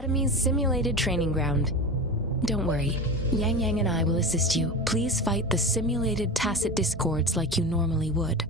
Academy's simulated training ground. Don't worry, Yang Yang and I will assist you. Please fight the simulated tacit discords like you normally would.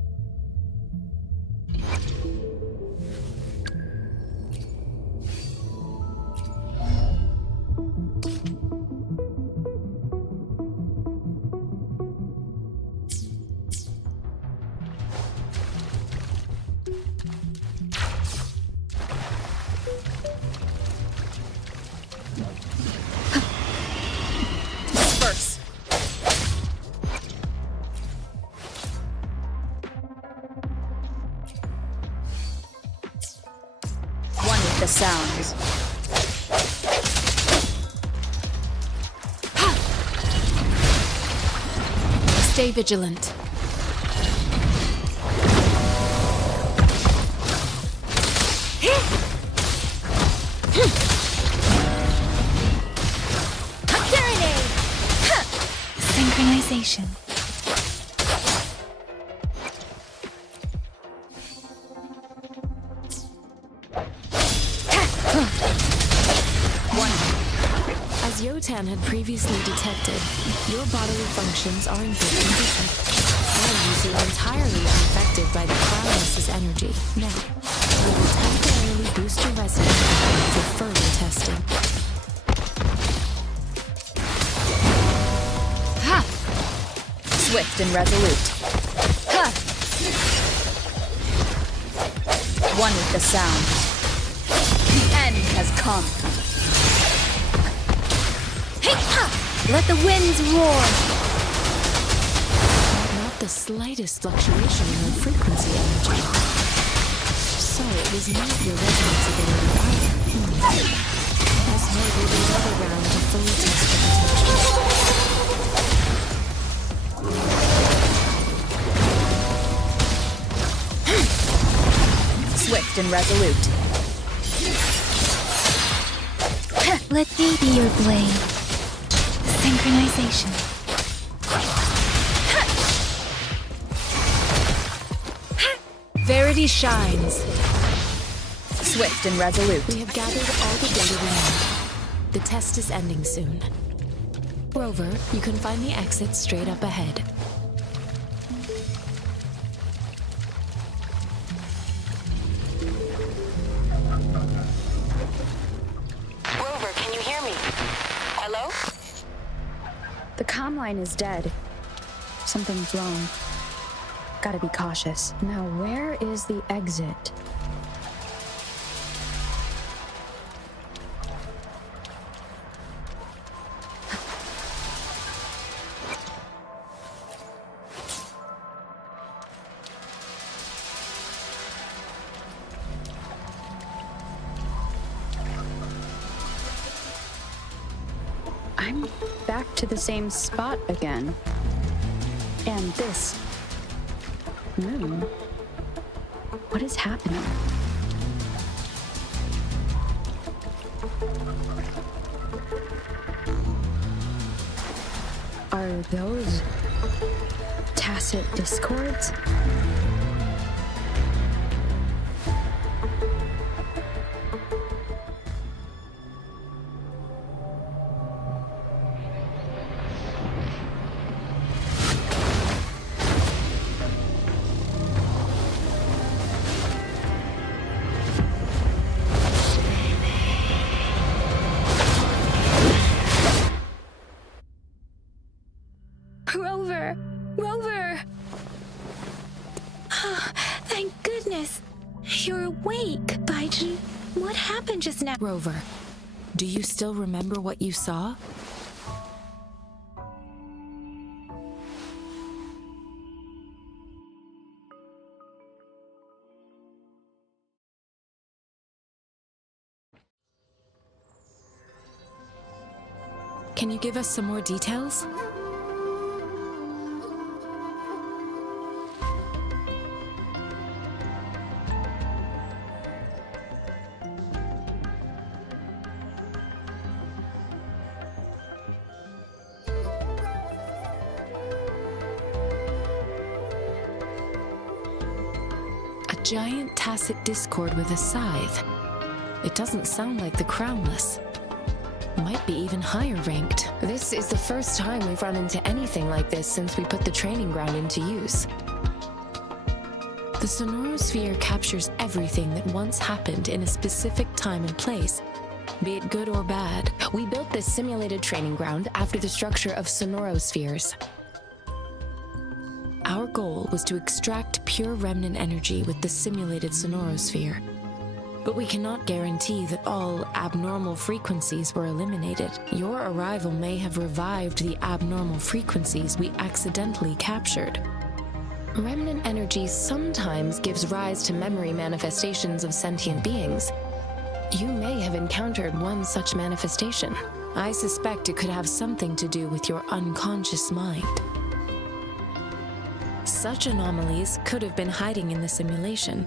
The sounds. Stay vigilant. Synchronization. As Yotan had previously detected, your bodily functions are in good condition. You seem entirely unaffected by the Cloudness's energy. Now, we will temporarily boost your resonance for further testing. Ha! Swift and resolute. Ha! One with the sound. The end has come. Let the winds roar! Not the slightest fluctuation in your frequency energy. So it was not your resonance ability either. As maybe the other round to fully test the potential. Swift and resolute. Let me be your blade. Synchronization. Verity shines. Swift and resolute. We have gathered all the data we need. The test is ending soon. Rover, you can find the exit straight up ahead. Rover, can you hear me? Hello? The comm line is dead. Something's wrong. Gotta be cautious. Now, where is the exit? I'm back to the same spot again. And this moon. What is happening? Are those tacit discords? Rover! Rover! Oh, thank goodness. You're awake, Baiji. What happened just now? Rover, do you still remember what you saw? Can you give us some more details? giant tacit discord with a scythe. It doesn't sound like the crownless. Might be even higher ranked. This is the first time we've run into anything like this since we put the training ground into use. The sonorosphere captures everything that once happened in a specific time and place, be it good or bad. We built this simulated training ground after the structure of sonorospheres. Our goal was to extract pure remnant energy with the simulated sonorosphere. But we cannot guarantee that all abnormal frequencies were eliminated. Your arrival may have revived the abnormal frequencies we accidentally captured. Remnant energy sometimes gives rise to memory manifestations of sentient beings. You may have encountered one such manifestation. I suspect it could have something to do with your unconscious mind. Such anomalies could have been hiding in the simulation,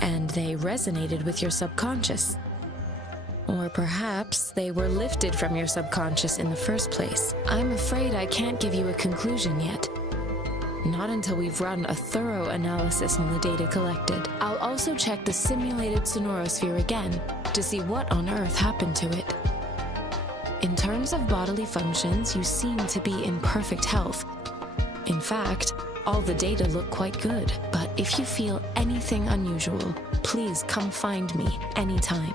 and they resonated with your subconscious. Or perhaps they were lifted from your subconscious in the first place. I'm afraid I can't give you a conclusion yet. Not until we've run a thorough analysis on the data collected. I'll also check the simulated sonorosphere again to see what on earth happened to it. In terms of bodily functions, you seem to be in perfect health. In fact, all the data look quite good, but if you feel anything unusual, please come find me anytime.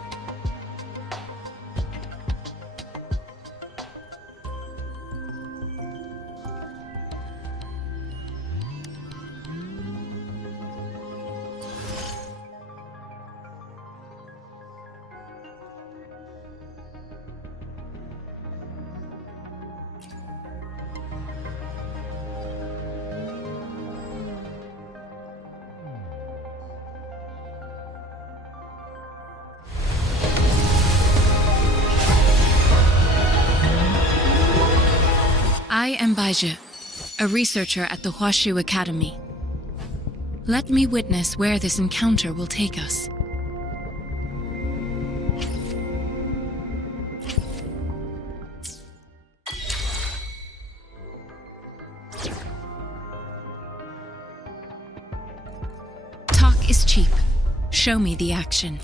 I am Baizhi, a researcher at the Huashu Academy. Let me witness where this encounter will take us. Talk is cheap. Show me the action.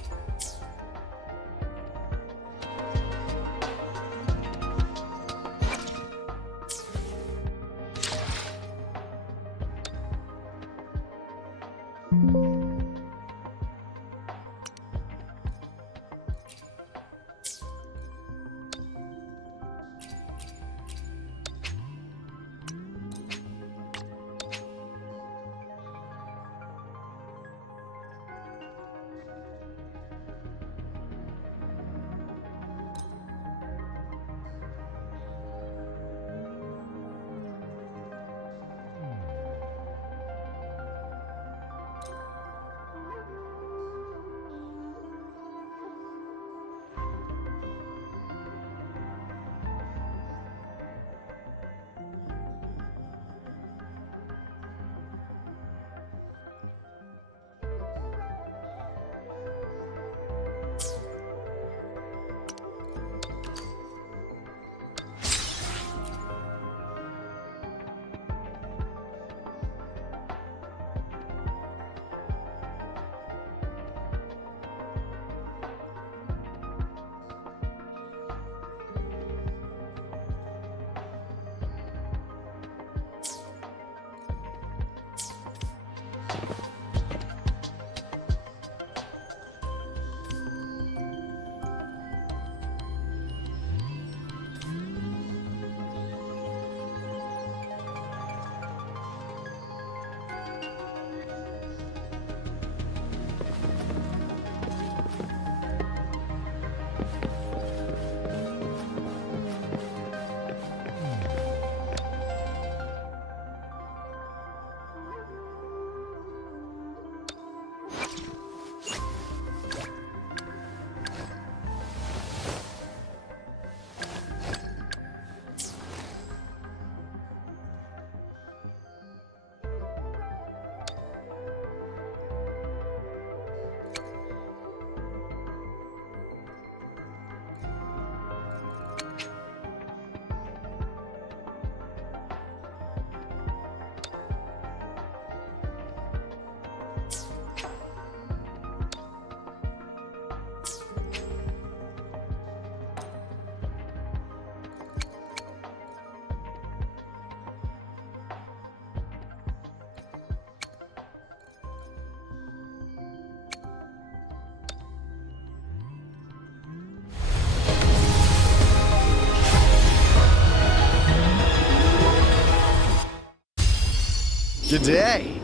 G'day!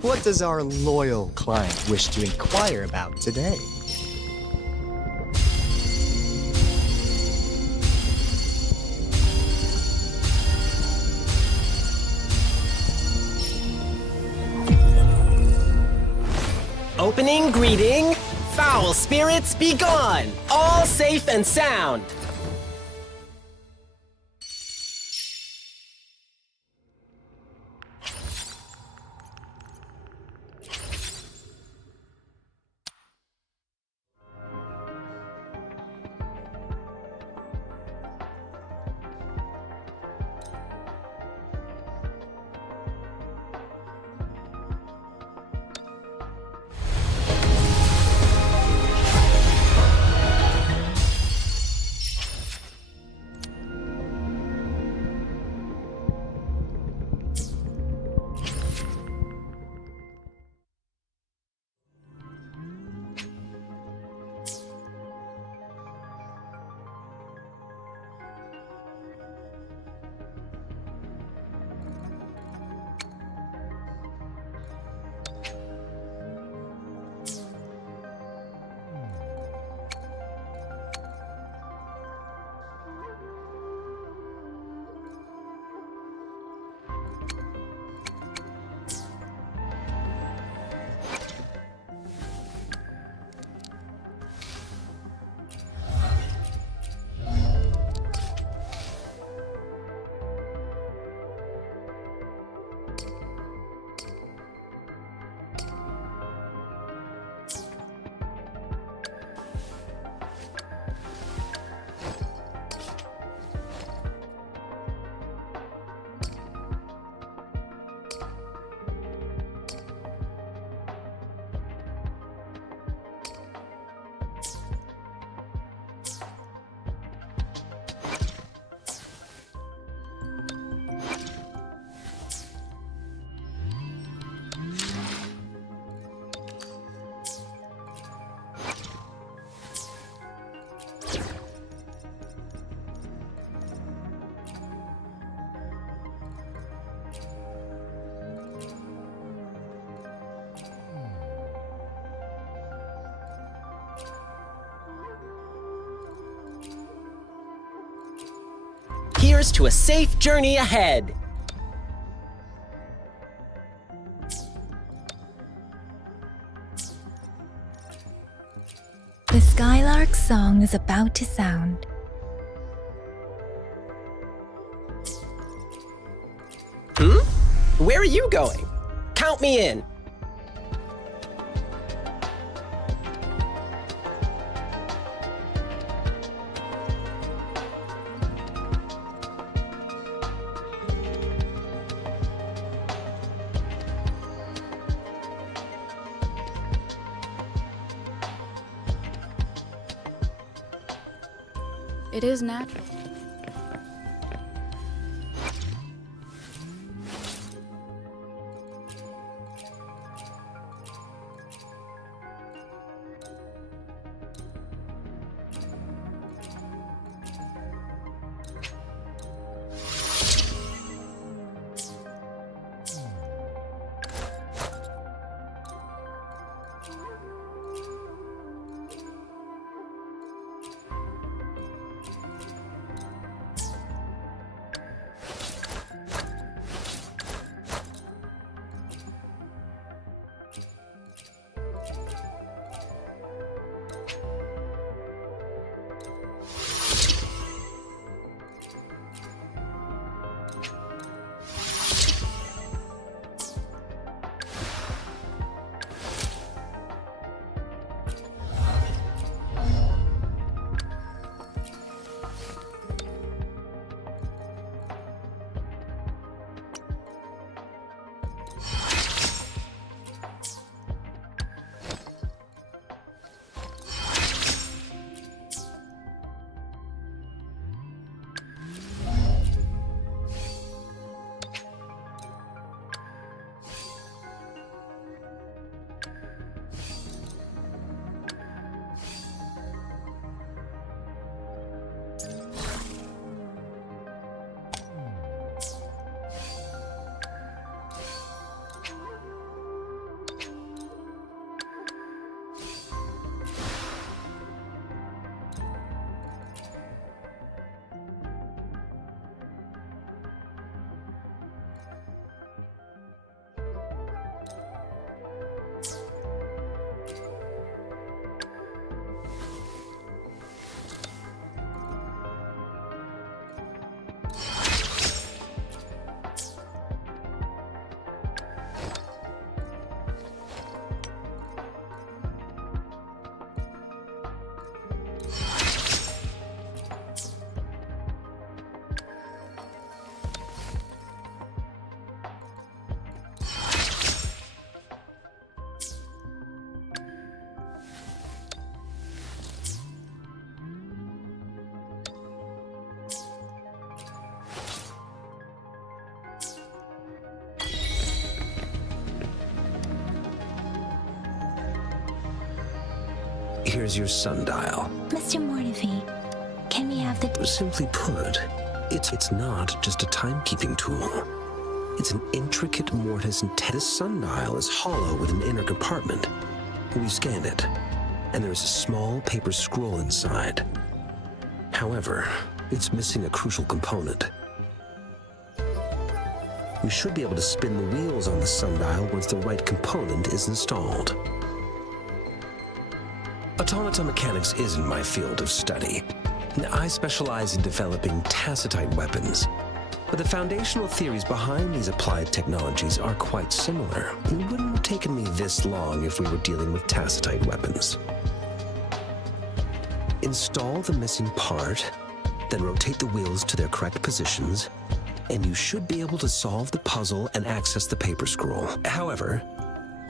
What does our loyal client wish to inquire about today? Opening greeting, foul spirits be gone, all safe and sound. Here's to a safe journey ahead. The Skylark's song is about to sound. Where are you going? Count me in. It is natural. here's your sundial. Mr. Mortivy, can we have the... Simply put, it's not just a timekeeping tool. It's an intricate mortise and this sundial is hollow with an inner compartment. We've scanned it, and there is a small paper scroll inside. However, it's missing a crucial component. We should be able to spin the wheels on the sundial once the right component is installed. Automata mechanics isn't my field of study. I specialize in developing tacitite weapons, but the foundational theories behind these applied technologies are quite similar. It wouldn't have taken me this long if we were dealing with tacitite weapons. Install the missing part, then rotate the wheels to their correct positions, and you should be able to solve the puzzle and access the paper scroll. However,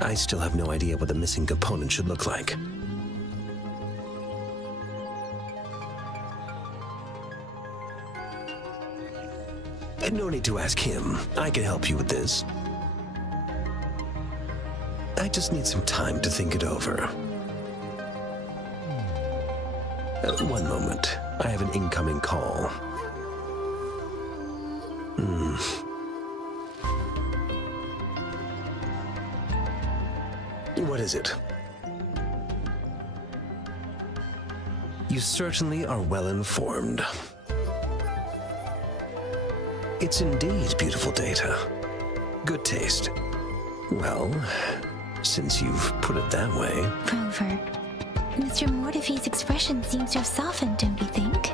I still have no idea what the missing component should look like. No need to ask him. I can help you with this. I just need some time to think it over. One moment. I have an incoming call. What is it? You certainly are well informed. It's indeed beautiful data. Good taste. Well, since you've put it that way... Rover, Mr. Mortivy's expression seems to have softened, don't you think?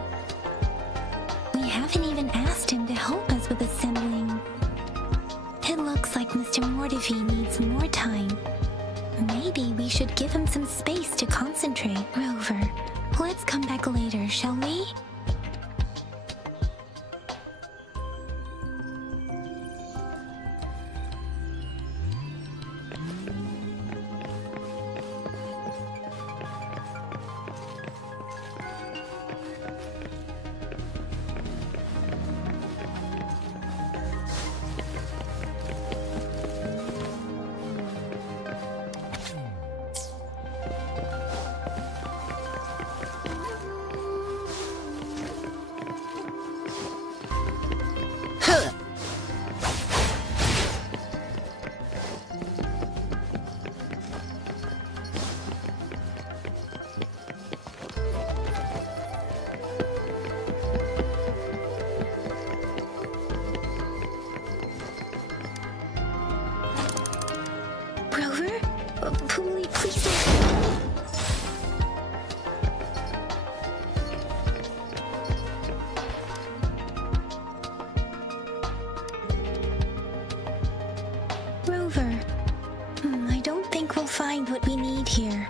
We haven't even asked him to help us with assembling. It looks like Mr. Mortivy needs more time. Maybe we should give him some space to concentrate. Rover, let's come back later, shall we? I don't think we'll find what we need here.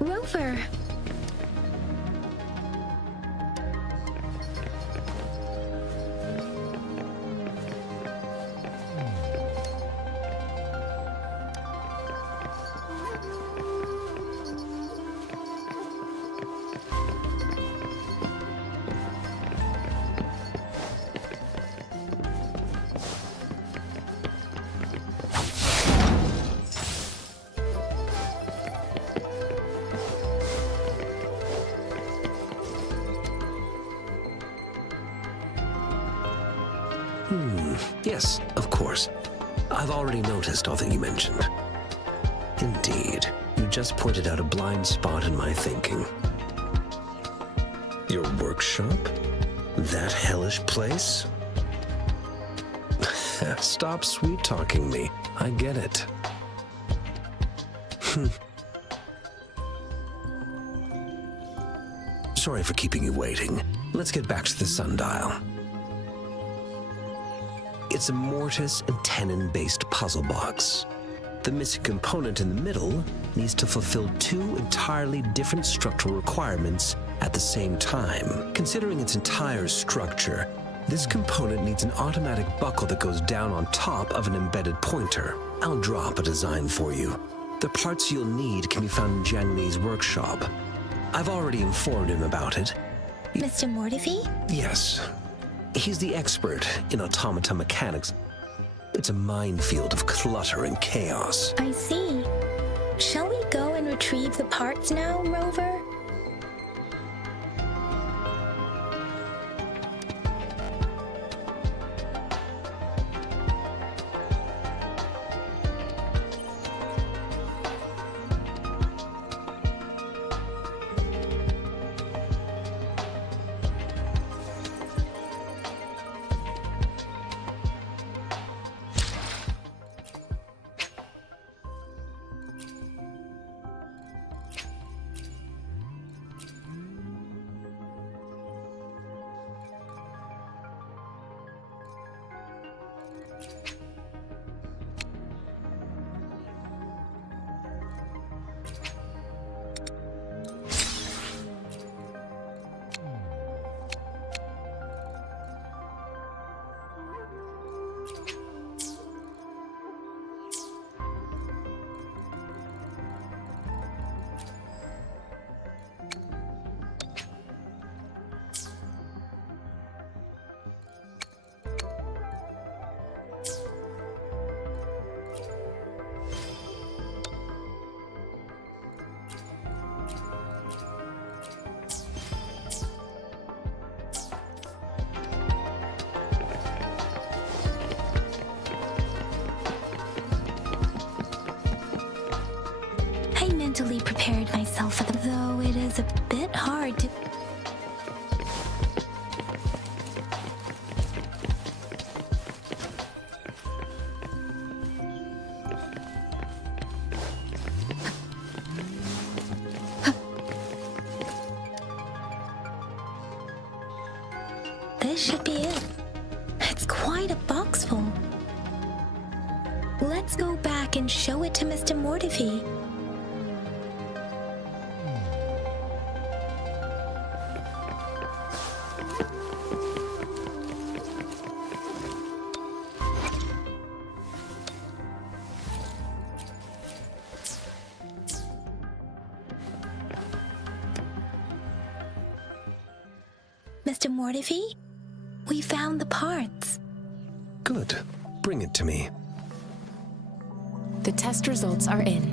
Rover! Yes, of course. I've already noticed all that you mentioned. Indeed, you just pointed out a blind spot in my thinking. Your workshop? That hellish place? Stop sweet-talking me. I get it. Sorry for keeping you waiting. Let's get back to the sundial. It's a mortise and tenon-based puzzle box. The missing component in the middle needs to fulfill two entirely different structural requirements at the same time. Considering its entire structure, this component needs an automatic buckle that goes down on top of an embedded pointer. I'll draw up a design for you. The parts you'll need can be found in Jiang Li's workshop. I've already informed him about it. Mr. Mortifi? Yes. He's the expert in automata mechanics. It's a minefield of clutter and chaos. I see. Shall we go and retrieve the parts now, Rover? I mentally prepared myself for them, though it is a bit hard to... This should be it. It's quite a box full. Let's go back and show it to Mr. Mortifi. Mr. Mortifi, we found the parts. Good. Bring it to me. The test results are in.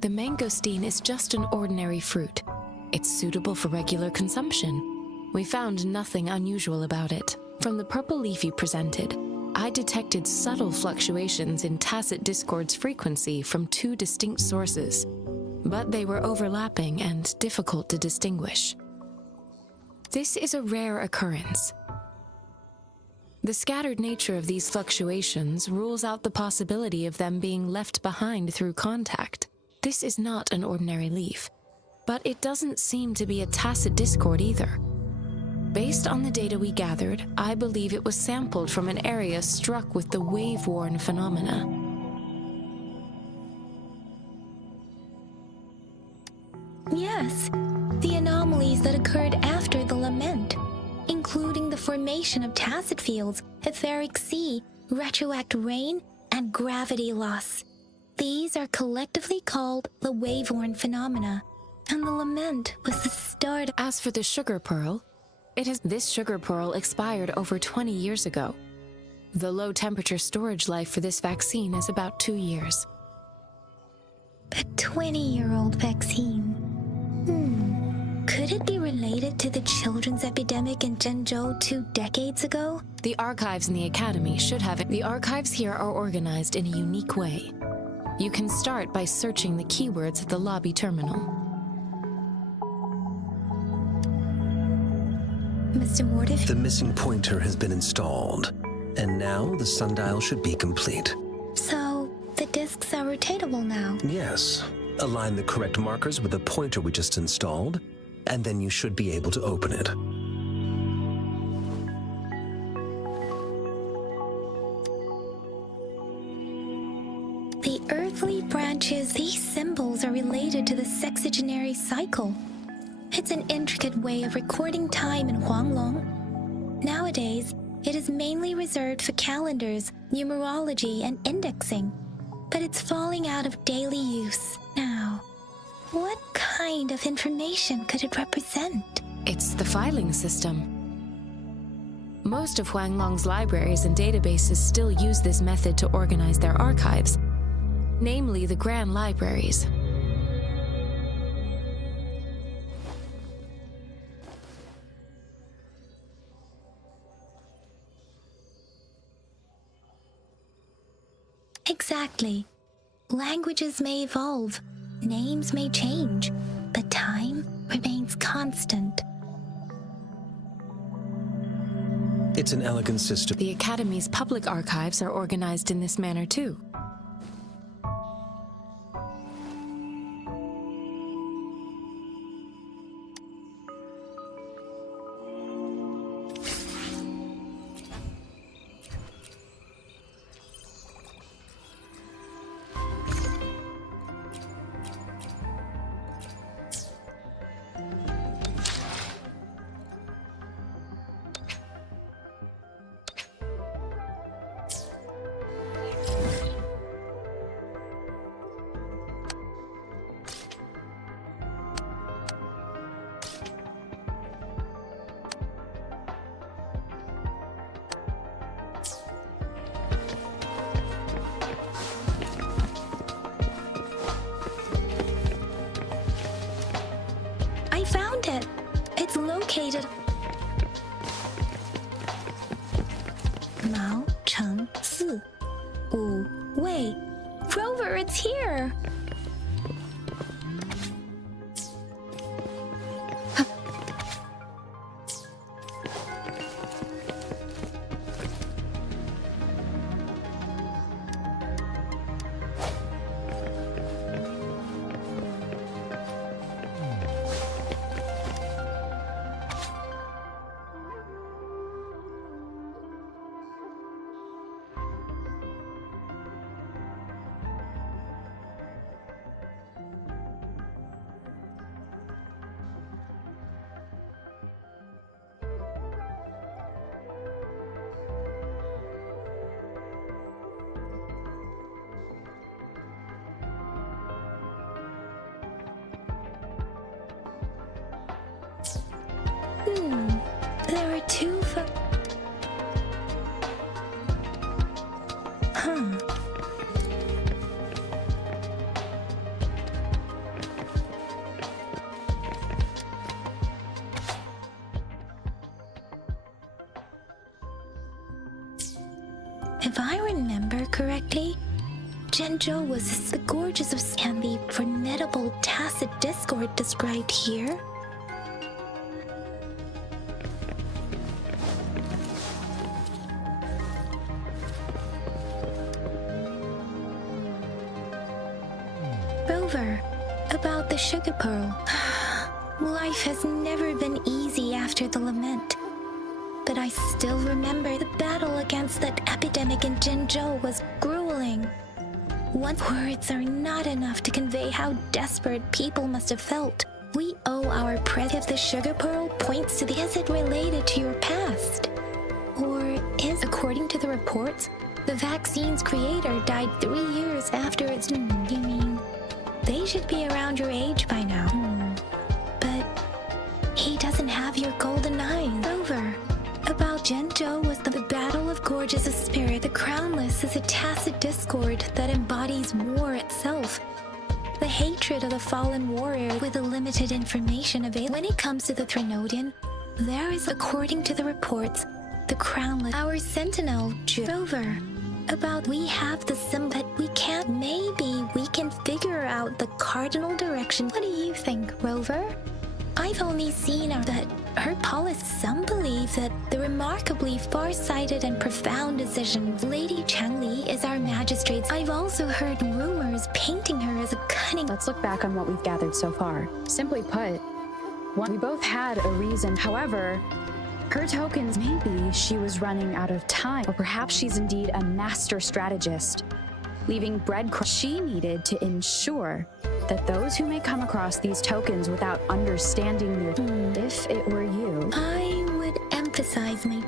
The mangosteen is just an ordinary fruit. It's suitable for regular consumption. We found nothing unusual about it. From the purple leaf you presented, I detected subtle fluctuations in tacit discord's frequency from two distinct sources, but they were overlapping and difficult to distinguish. This is a rare occurrence. The scattered nature of these fluctuations rules out the possibility of them being left behind through contact. This is not an ordinary leaf, but it doesn't seem to be a tacit discord either. Based on the data we gathered, I believe it was sampled from an area struck with the wave-worn phenomena. Yes, the anomalies that occurred after the lament, including the formation of tacit fields, etheric sea, retroact rain, and gravity loss. These are collectively called the wave-worn phenomena, and the lament was the start. As for the sugar pearl, this sugar pearl expired over 20 years ago. The low-temperature storage life for this vaccine is about 2 years. A 20-year-old vaccine. Could it be related to the children's epidemic in Zhengzhou 2 decades ago? The archives in the Academy should have it. The archives here are organized in a unique way. You can start by searching the keywords at the lobby terminal. Mr. Mortifi? The missing pointer has been installed, and now the sundial should be complete. So, the discs are rotatable now? Yes. Align the correct markers with the pointer we just installed, and then you should be able to open it. The earthly branches, these symbols are related to the sexagenary cycle. It's an intricate way of recording time in Huanglong. Nowadays, It is mainly reserved for calendars, numerology, and indexing, but it's falling out of daily use now. What kind of information could it represent? It's the filing system. Most of Huanglong's libraries and databases still use this method to organize their archives, namely the Grand Libraries. Exactly. Languages may evolve, names may change, but time remains constant. It's an elegant system. The Academy's public archives are organized in this manner too. I found it. It's located. Mao Cheng Si. Wu Wei. Rover, it's here. There are two If I remember correctly, Zhenzhou was the gorgeous of and the formidable tacit discord described here. Rover, about the sugar pearl. Life has never been easy after the lament. But I still remember the battle against that epidemic in Zhenzhou was grueling. Words are not enough to convey how desperate people must have felt. We owe our present. If the sugar pearl points to is it related to your past? Or is, according to the reports, the vaccine's creator died 3 years after its... You mean, they should be around your age by now. But he doesn't have your golden eyes. Over. About Zhenzhou was the battle of gorges of spirit. The crownless is a tacit discord that embodies war itself. The hatred of the fallen warrior with the limited information available. When it comes to the Trinodian, there is, according to the reports, the crownless, our sentinel, Rover. About we have the symbol, but we can't. Maybe we can figure out the cardinal direction. What do you think, Rover? I've only seen that her policy. Some believe that the remarkably far-sighted and profound decisions. Lady Changli is our magistrate. I've also heard rumors painting her as a cunning... Let's look back on what we've gathered so far. Simply put, we both had a reason. However, her tokens, maybe she was running out of time, or perhaps she's indeed a master strategist, leaving breadcrumbs she needed to ensure that those who may come across these tokens without understanding their... If it were you... I would emphasize my...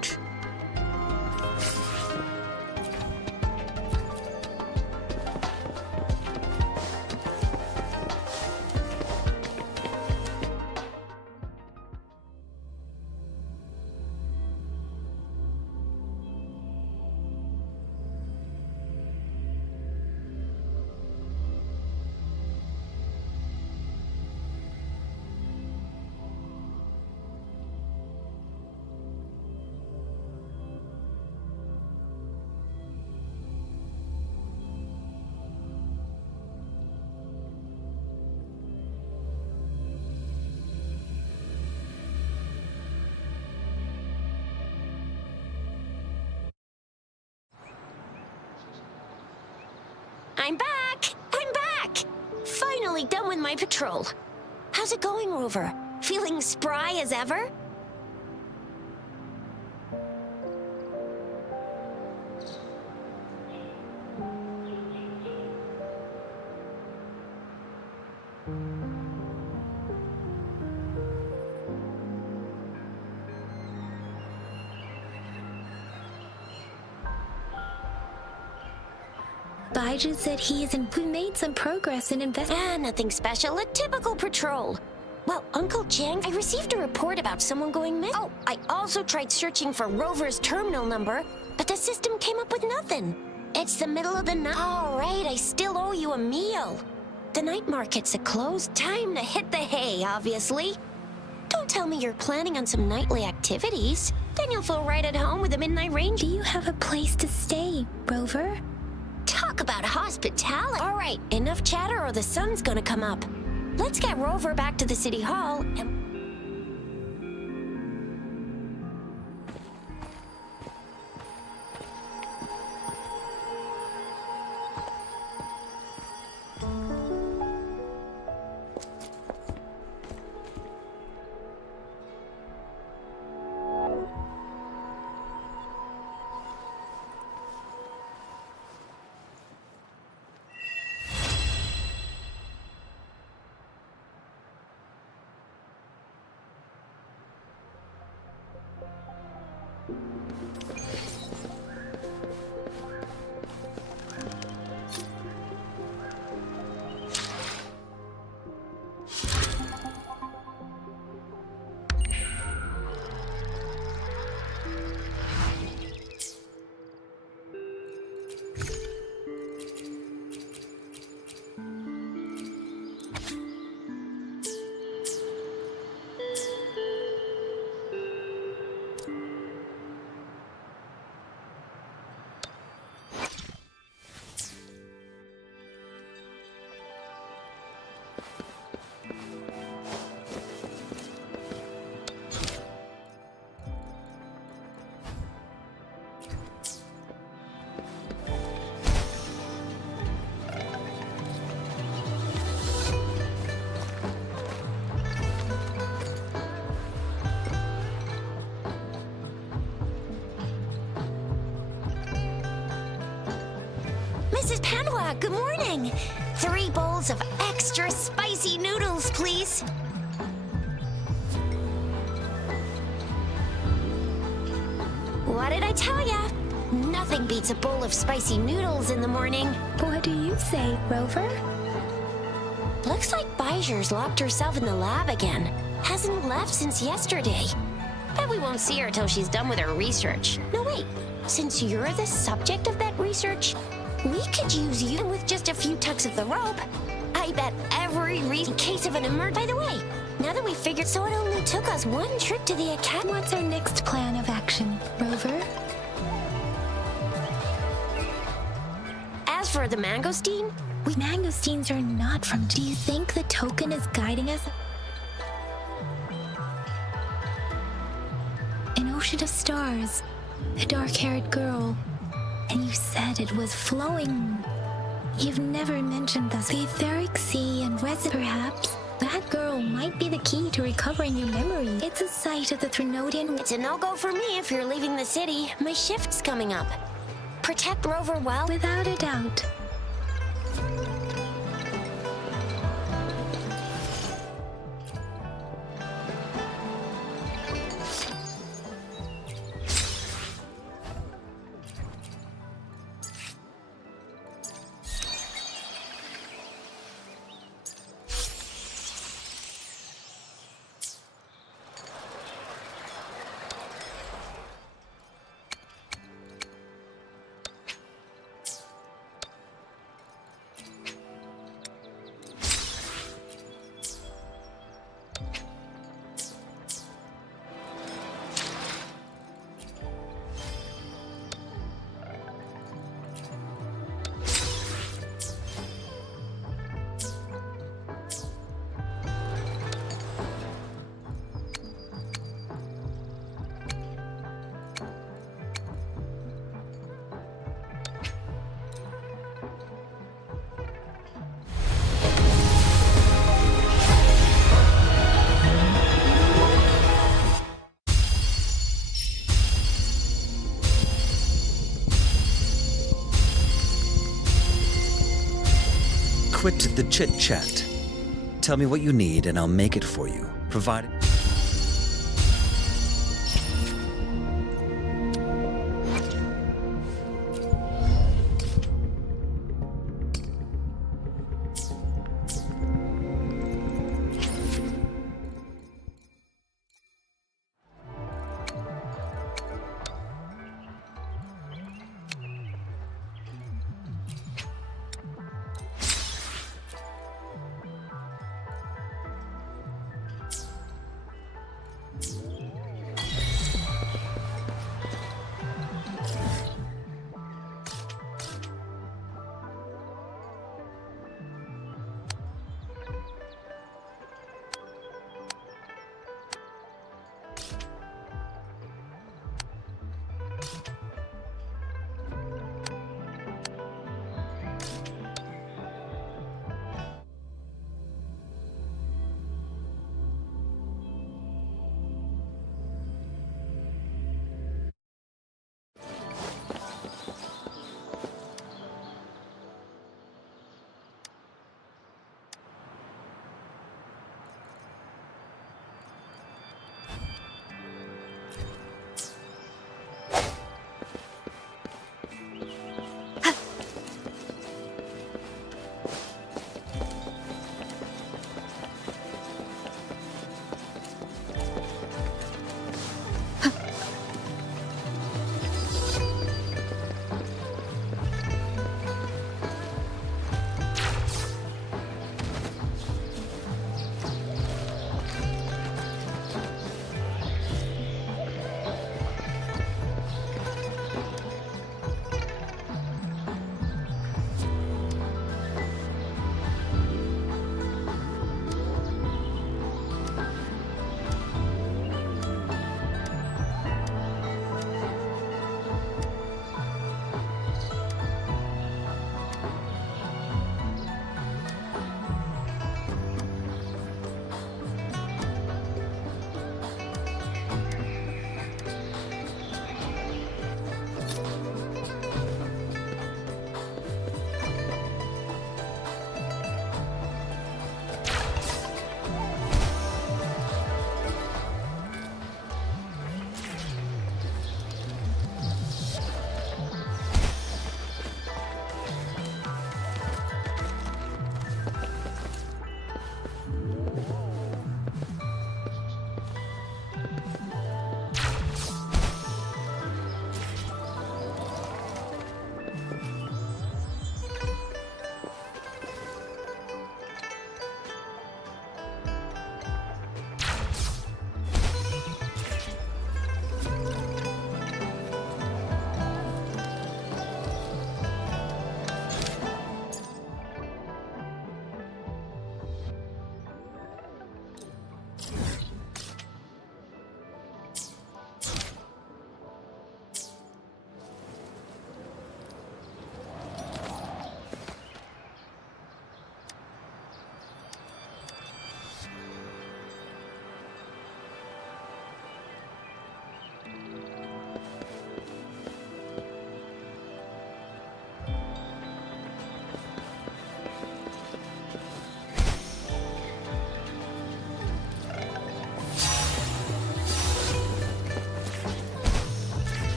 I'm back! I'm back! Finally done with my patrol. How's it going, Rover? Feeling spry as ever? Baiju said we made some progress in Nothing special. A typical patrol. Well, Uncle Chang, I received a report about someone going missing. Oh, I also tried searching for Rover's terminal number, but the system came up with nothing. It's the middle of the night. All right, I still owe you a meal. The night market's closed. Time to hit the hay, obviously. Don't tell me you're planning on some nightly activities. Then you'll feel right at home with the Midnight Ranger. Do you have a place to stay, Rover? Talk about hospitality. All right, enough chatter or the sun's gonna come up. Let's get Rover back to the city hall and... Mrs. Panhua, good morning. 3 bowls of extra spicy noodles, please. What did I tell ya? Nothing beats a bowl of spicy noodles in the morning. What do you say, Rover? Looks like Baiju's locked herself in the lab again. Hasn't left since yesterday. Bet we won't see her till she's done with her research. No, wait. Since you're the subject of that research, we could use you with just a few tugs of the rope. I bet every reason in case of an emergency. By the way, now that we figured, so it only took us 1 trip to the academy. What's our next plan of action, Rover? As for the mangosteen, Mangosteens are not from... Do you think the token is guiding us? An ocean of stars. A dark-haired girl. And you said it was flowing. You've never mentioned the etheric sea and resin, perhaps. That girl might be the key to recovering your memory. It's a site of the Trinodian... It's a no-go for me if you're leaving the city. My shift's coming up. Protect Rover well? Without a doubt. quit the chit-chat. Tell me what you need and I'll make it for you, provided...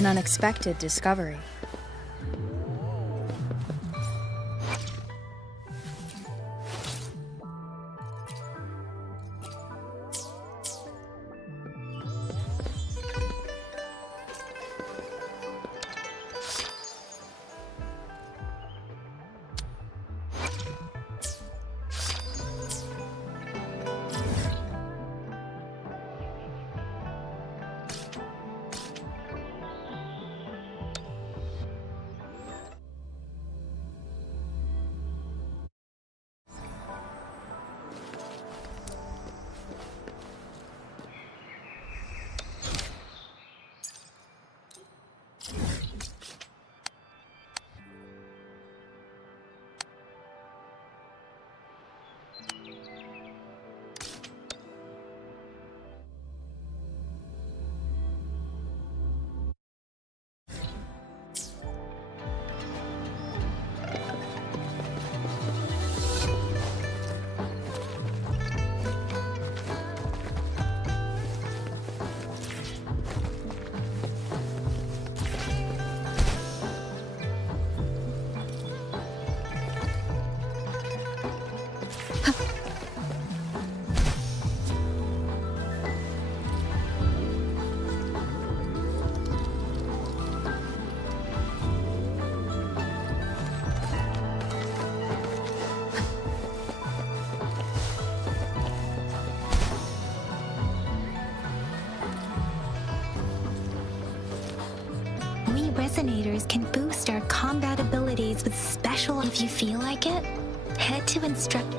An unexpected discovery. Resonators can boost our combat abilities with special. If you feel like it, head to instruct.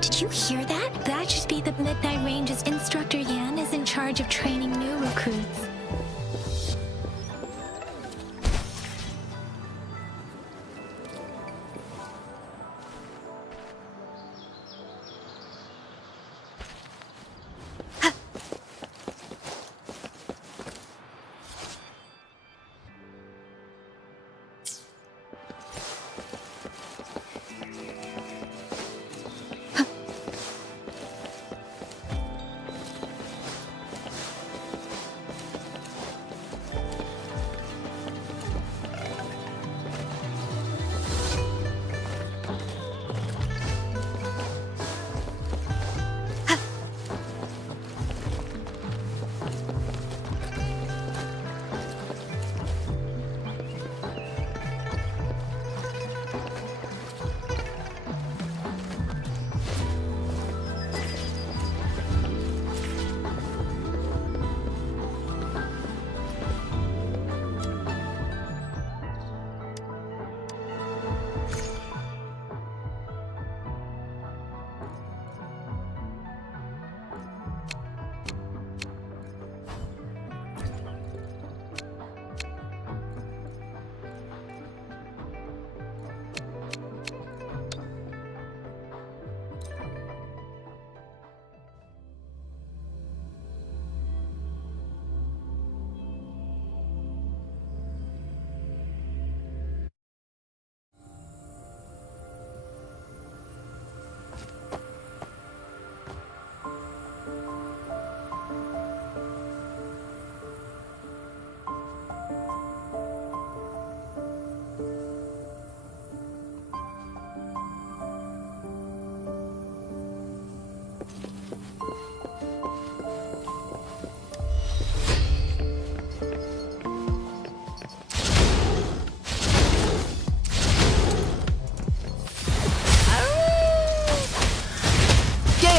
Did you hear that? That should be the Midnight Range's Instructor Yan is in charge of training new recruits.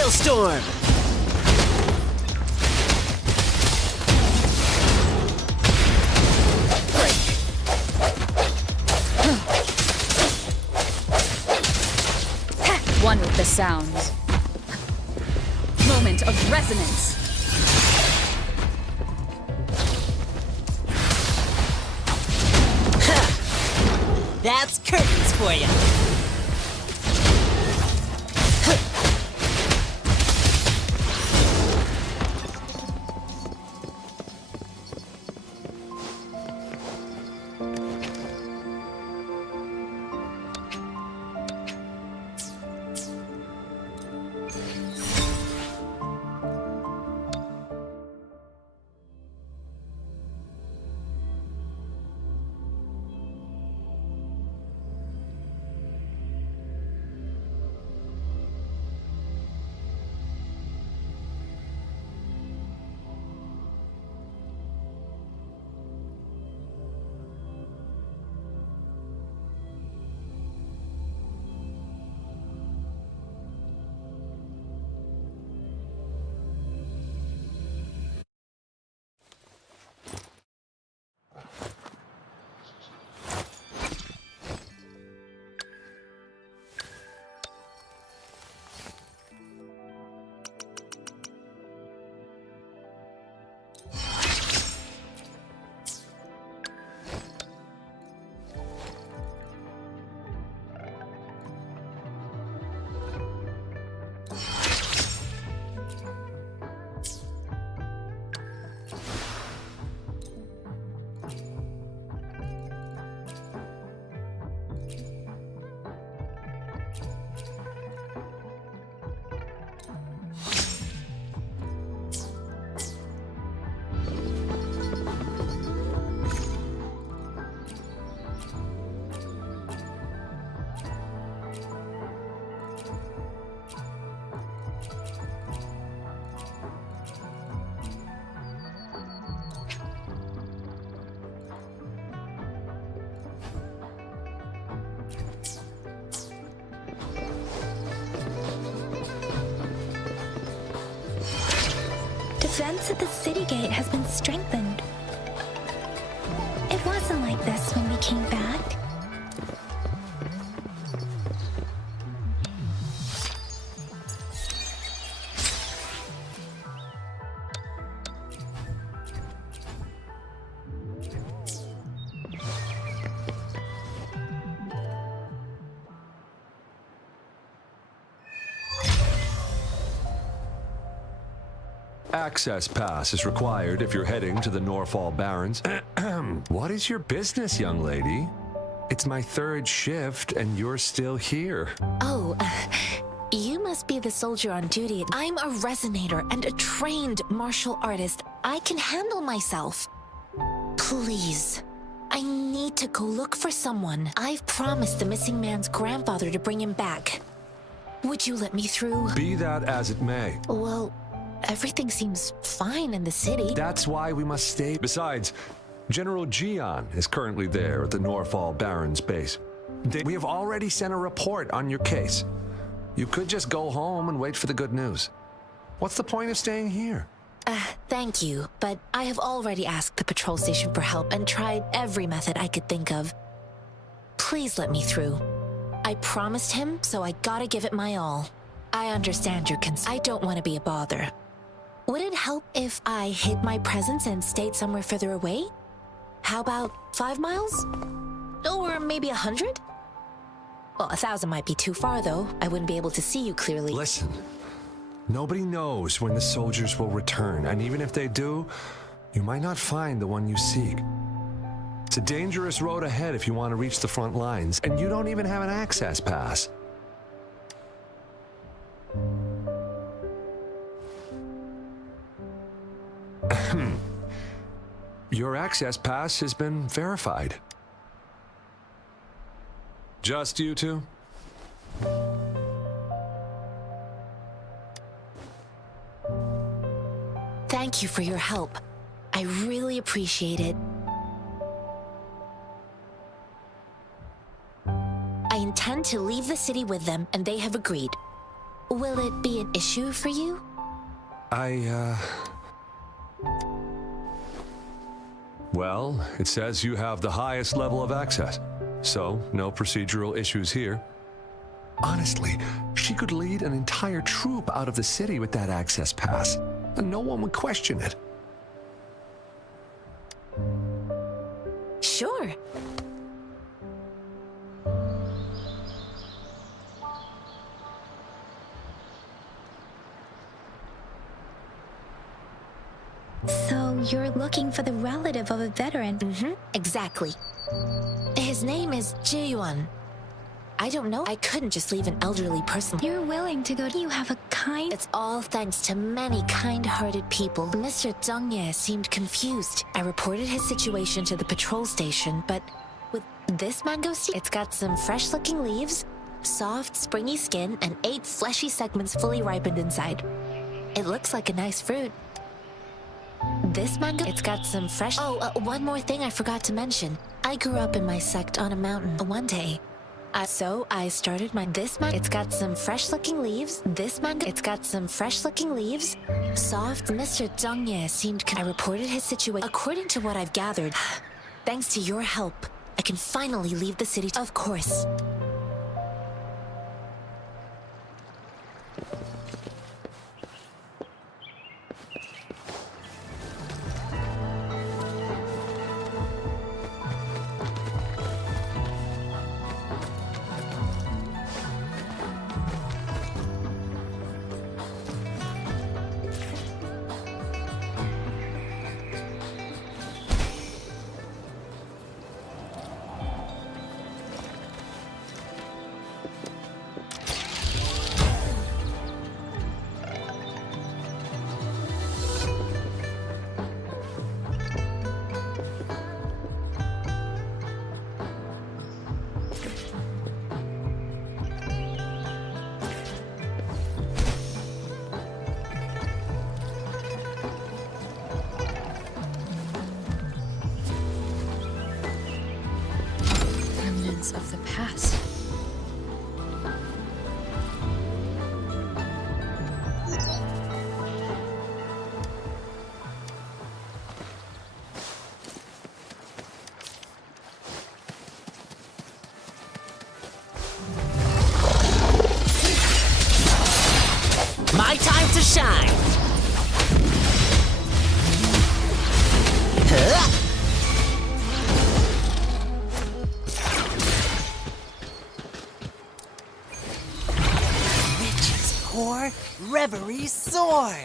Storm! Break. the sounds. Moment of resonance. That's curtains for you. Defense at the city gate has been strengthened. It wasn't like this when we came back. Access pass is required if you're heading to the Norfall Barrens. What is your business, young lady? It's my third shift and you're still here. Oh, you must be the soldier on duty. I'm a resonator and a trained martial artist. I can handle myself. Please, I need to go look for someone. I've promised the missing man's grandfather to bring him back. Would you let me through? Be that as it may. Well, everything seems fine in the city. That's why we must stay. Besides, General Gian is currently there at the Norfall Barrens base. We have already sent a report on your case. You could just go home and wait for the good news. What's the point of staying here? Thank you, but I have already asked the patrol station for help and tried every method I could think of. Please let me through. I promised him, so I gotta give it my all. I understand your concern. I don't want to be a bother. Would it help if I hid my presence and stayed somewhere further away? How about 5 miles? Or maybe 100? Well, 1,000 might be too far, though. I wouldn't be able to see you clearly. Listen, nobody knows when the soldiers will return, and even if they do, you might not find the one you seek. It's a dangerous road ahead if you want to reach the front lines, and you don't even have an access pass. Your access pass has been verified. Just you two? Thank you for your help. I really appreciate it. I intend to leave the city with them, and they have agreed. Will it be an issue for you? Well, it says you have the highest level of access, so no procedural issues here. Honestly, she could lead an entire troop out of the city with that access pass, and no one would question it. Sure. So you're looking for the relative of a veteran? Mm-hmm, exactly. His name is Jae-yuan. I don't know. I couldn't just leave an elderly person. You're willing to go. You have a kind... It's all thanks to many kind-hearted people. Mr. Zhang seemed confused. I reported his situation to the patrol station, but with this mango seed, it's got some fresh-looking leaves, soft, springy skin, and 8 fleshy segments fully ripened inside. It looks like a nice fruit. This mango, it's got some fresh... one more thing I forgot to mention. I grew up in my sect on a mountain one day. So I started this mango. It's got some fresh-looking leaves. This mango. It's got some fresh-looking leaves. Soft. Mr. Zhang seemed. I reported his situation. According to what I've gathered, thanks to your help, I can finally leave the city. Of course. Of the past. My time to shine! Huh? Poor Reverie Sword!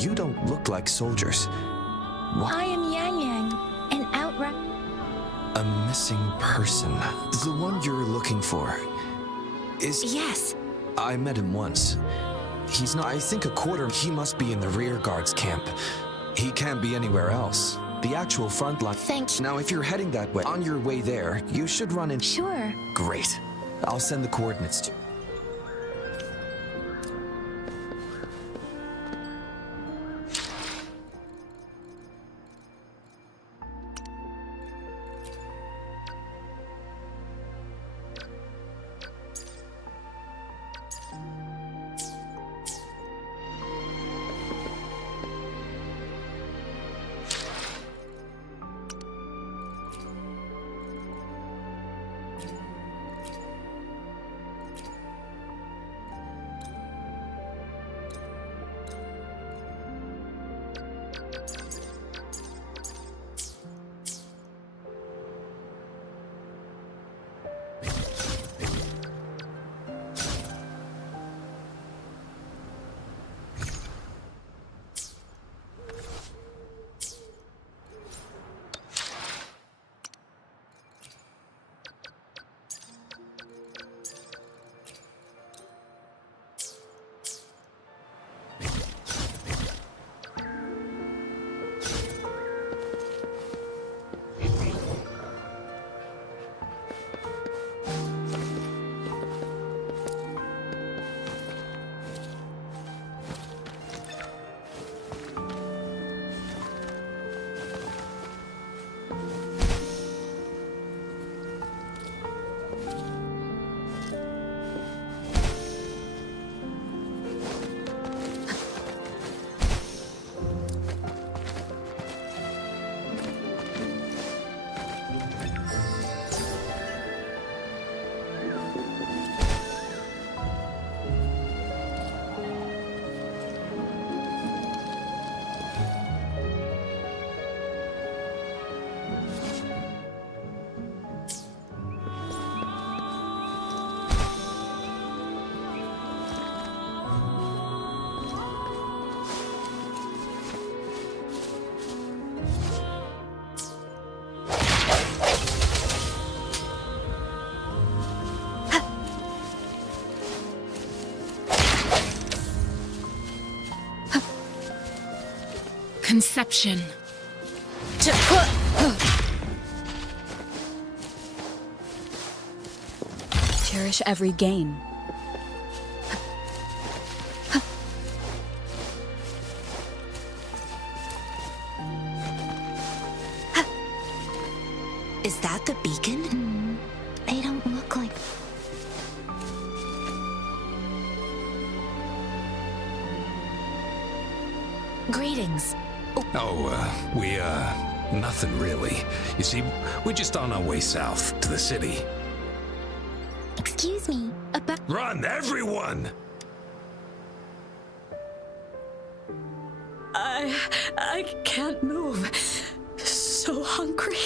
You don't look like soldiers. What? I am Yang Yang, an outright. A missing person. The one you're looking for is... Yes. I met him once. He's not, I think a quarter. He must be in the rear guards camp. He can't be anywhere else. The actual front line. Thank you. Now, if you're heading that way, on your way there, you should run in. Sure. Great. I'll send the coordinates to. Conception. Cherish every gain. Is that the beacon? They don't look like. Greetings. Nothing really. You see, we're just on our way south to the city. Excuse me, about. Run, everyone! I can't move. So hungry.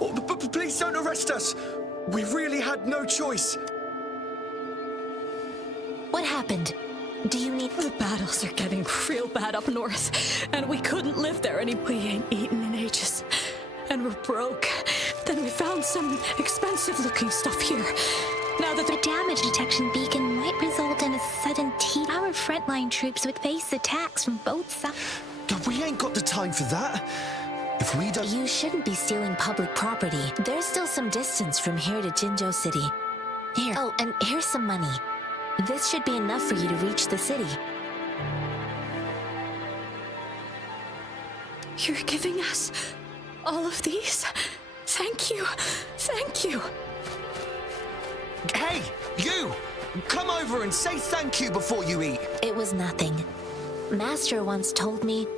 Oh, please don't arrest us! We really had no choice. What happened? Do you need... The battles are getting real bad up north, and we couldn't live there anymore. We ain't eaten in ages, and we're broke. Then we found some expensive-looking stuff here. Now that The damage detection beacon might result in a sudden Our frontline troops would face attacks from both sides. We ain't got the time for that. If we don't... You shouldn't be stealing public property. There's still some distance from here to Jinzhou City. Here. Oh, and here's some money. This should be enough for you to reach the city. You're giving us all of these? Thank you. Thank you. Hey, you! Come over and say thank you before you eat. It was nothing. Master once told me,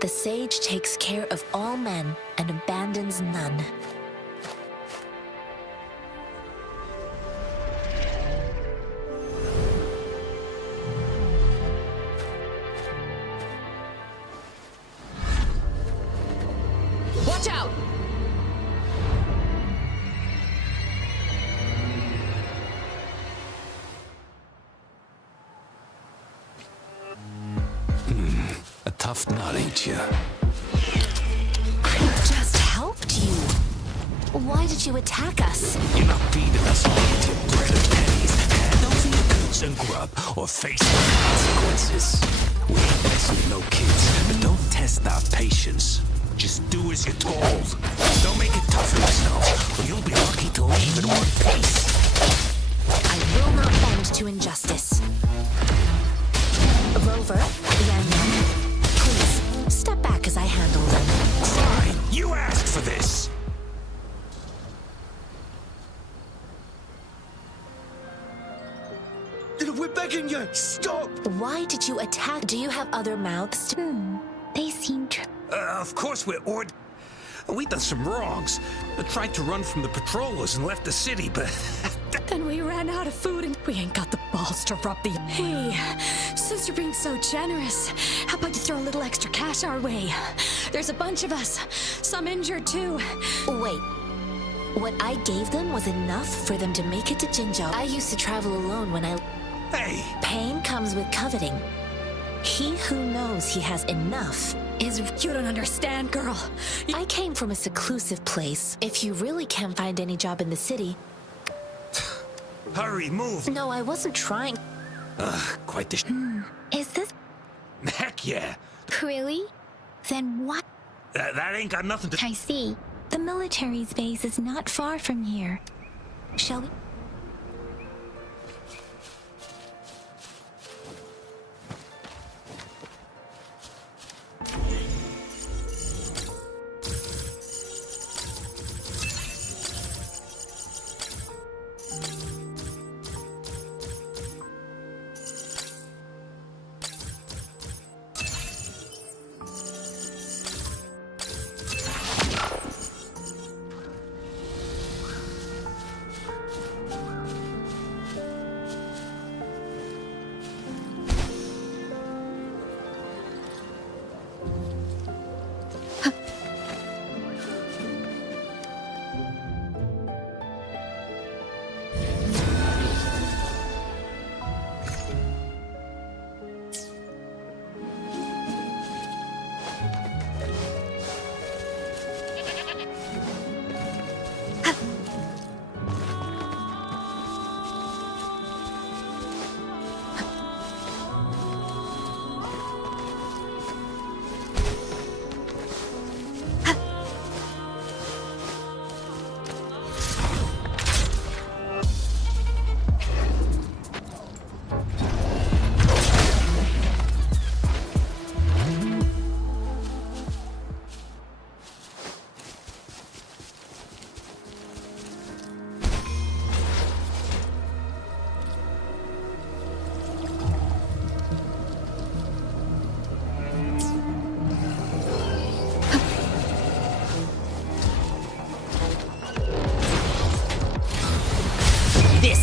the sage takes care of all men and abandons none. Watch out! tough nut, ain't you? I just helped you. Why did you attack us? You're not feeding us all with your bread and pennies. Hand over your goods and grub, or face the consequences. We ain't messing with no kids, but don't test our patience. Just do as you're told. Don't make it tough on yourself, or you'll be lucky to leave in one piece. I will not bend to injustice. Rover, Yang Yang, please, step back as I handle them. Fine, you asked for this. We're begging you, stop! Why did you attack? Do you have other mouths to... They seem Of course we done some wrongs. I tried to run from the patrollers and left the city, but... Then we ran out of food and we ain't got the balls to rub the... Hey, since you're being so generous, how about you throw a little extra cash our way? There's a bunch of us, some injured too. Wait. What I gave them was enough for them to make it to Jinzhou. I used to travel alone when I... Hey! Pain comes with coveting. He who knows he has enough is... You don't understand, girl. I came from a seclusive place. If you really can't find any job in the city... Hurry, move! No, I wasn't trying. Quite the Is this Heck yeah! really? Then what? That ain't got nothing to... I see. The military's base is not far from here. Shall we?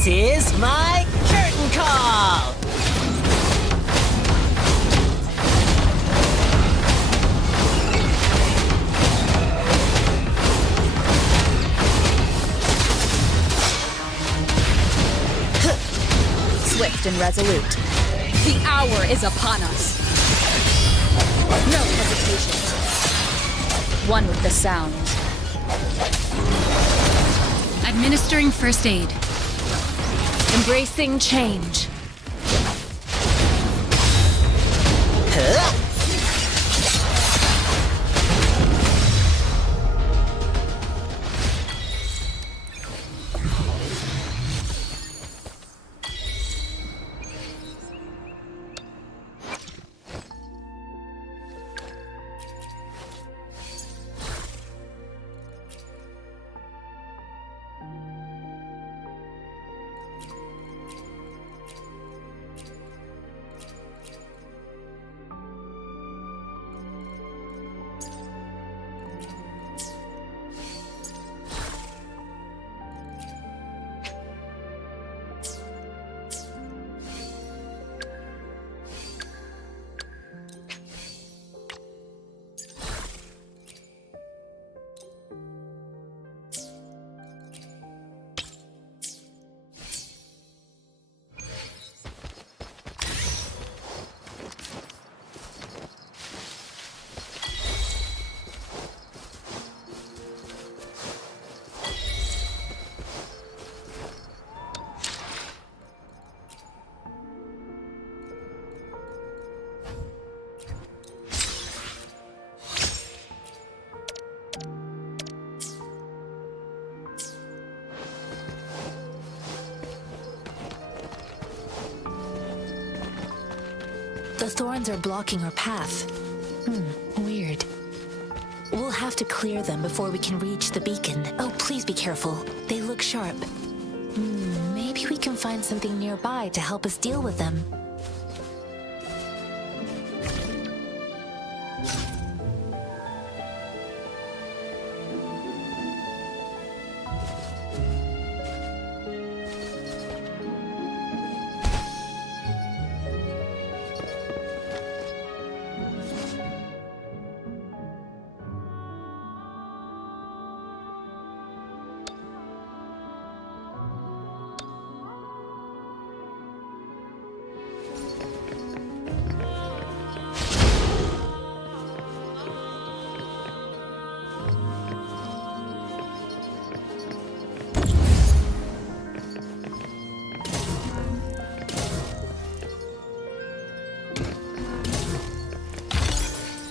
This is my curtain call! Swift and resolute. The hour is upon us. No hesitation. One with the sound. Administering first aid. Embracing change. The thorns are blocking our path. Weird. We'll have to clear them before we can reach the beacon. Oh, please be careful. They look sharp. Maybe we can find something nearby to help us deal with them.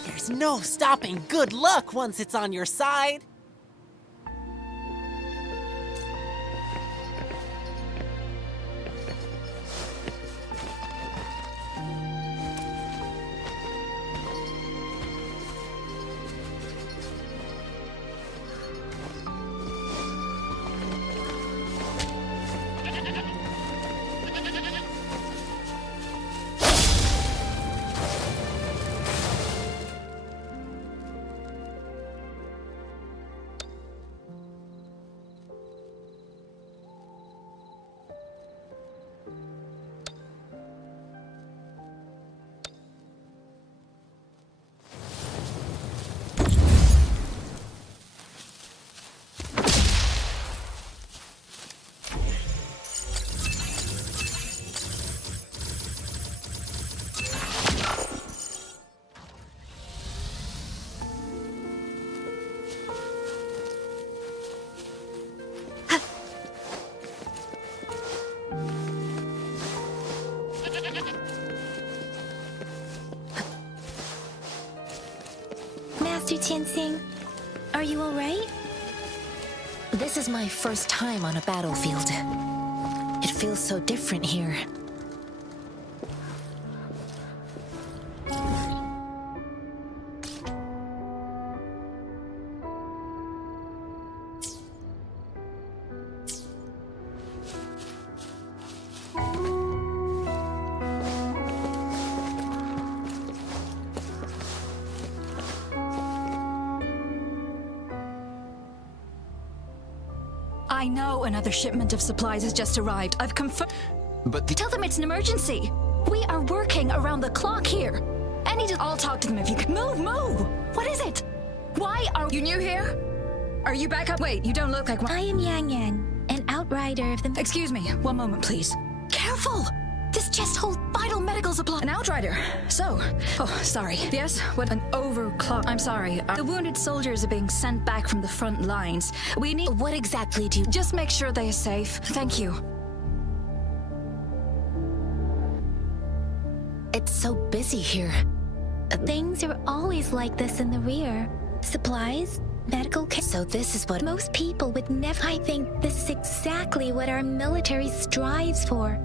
There's no stopping good luck once it's on your side. Master Tianxing, are you alright? This is my first time on a battlefield. It feels so different here. I know another shipment of supplies has just arrived. I've confirmed. But Tell them it's an emergency. We are working around the clock here. I'll talk to them if you can. Move! What is it? Why are you new here? Are you back up? Wait, you don't look like one. I am Yang Yang, an outrider of the... Excuse me, one moment, please. Careful! This chest holds vital medical supply. An outrider. Sorry. Yes? What an overclock. I'm sorry. The wounded soldiers are being sent back from the front lines. We need... What exactly do you... Just make sure they are safe. Thank you. It's so busy here. Things are always like this in the rear. Supplies, medical care. So this is what... Most people would never... I think this is exactly what our military strives for.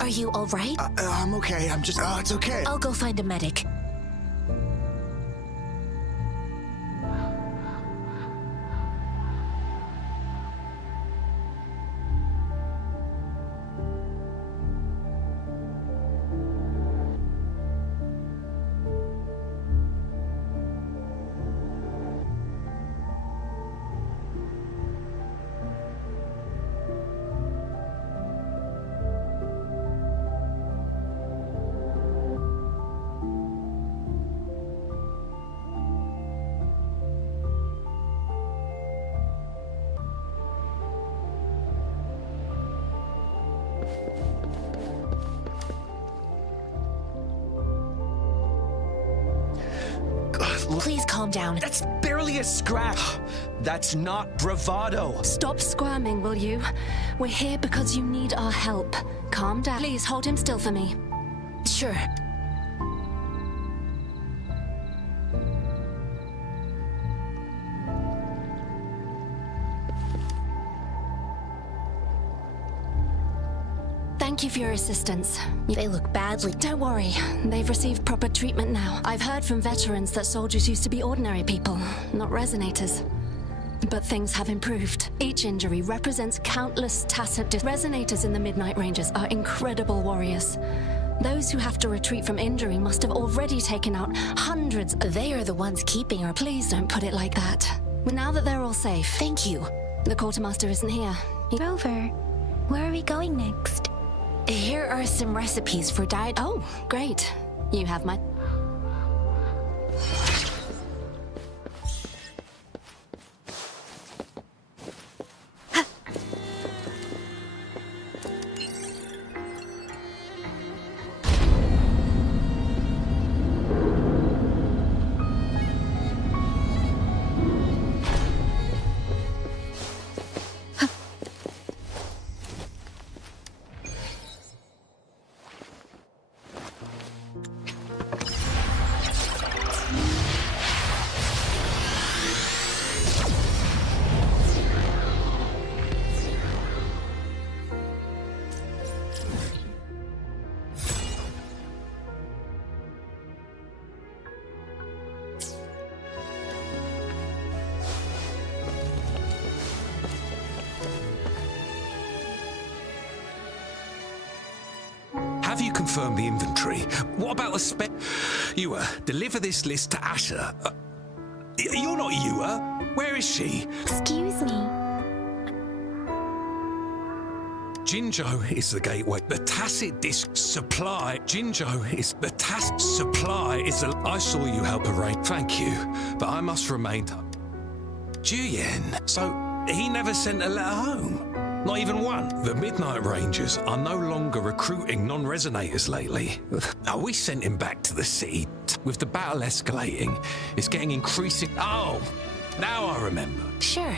Are you all right? I'm okay. I'm just... it's okay. I'll go find a medic. Please calm down. That's barely a scratch. That's not bravado. Stop squirming, will you? We're here because you need our help. Calm down. Please hold him still for me. Sure. Thank you for your assistance. They look badly. Don't worry, they've received proper treatment now. I've heard from veterans that soldiers used to be ordinary people, not resonators. But things have improved. Each injury represents countless tacit resonators in the Midnight Rangers are incredible warriors. Those who have to retreat from injury must have already taken out hundreds. They are the ones keeping her. Please don't put it like that. Now that they're all safe. Thank you. The quartermaster isn't here. Rover, where are we going next? Here are some recipes for diet. Oh, great. You have my... Have you confirmed the inventory? What about the spec? Yua, deliver this list to Asher. You're not Yua. Where is she? Excuse me. Jinjo is the gateway. The tacit disc supply. Jinjo is the tacit supply. I saw you help arrange. Thank you, but I must remain. Juyen. So he never sent a letter home. Not even one. The Midnight Rangers are no longer recruiting non-resonators lately. We sent him back to the city. With the battle escalating, it's getting increasing. Oh, now I remember. Sure.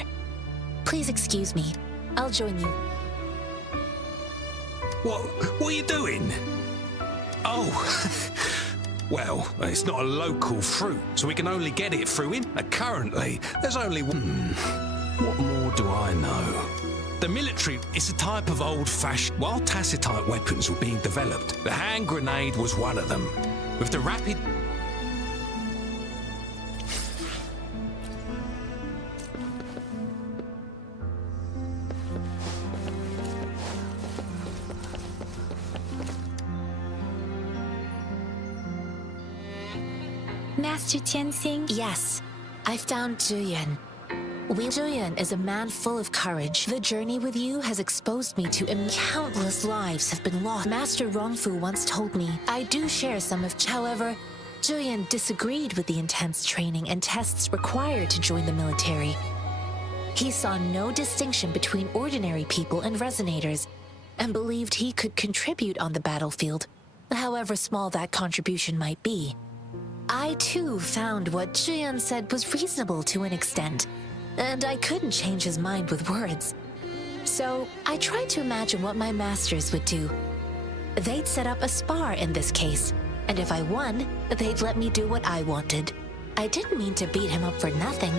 Please excuse me. I'll join you. What are you doing? Oh, well, it's not a local fruit, so we can only get it through in. Currently, there's only one. What more do I know? The military is a type of old-fashioned. While tacitite weapons were being developed, the hand grenade was one of them. With the rapid... Master Tianxing? Yes, I found Juyen. Juyen is a man full of courage. The journey with you has exposed me to countless lives have been lost. Master Rongfu once told me I do share some of. However, Juyen disagreed with the intense training and tests required to join the military. He saw no distinction between ordinary people and resonators, and believed he could contribute on the battlefield, however small that contribution might be. I too found what Juyen said was reasonable to an extent, and I couldn't change his mind with words. So I tried to imagine what my masters would do. They'd set up a spar in this case, and if I won, they'd let me do what I wanted. I didn't mean to beat him up for nothing.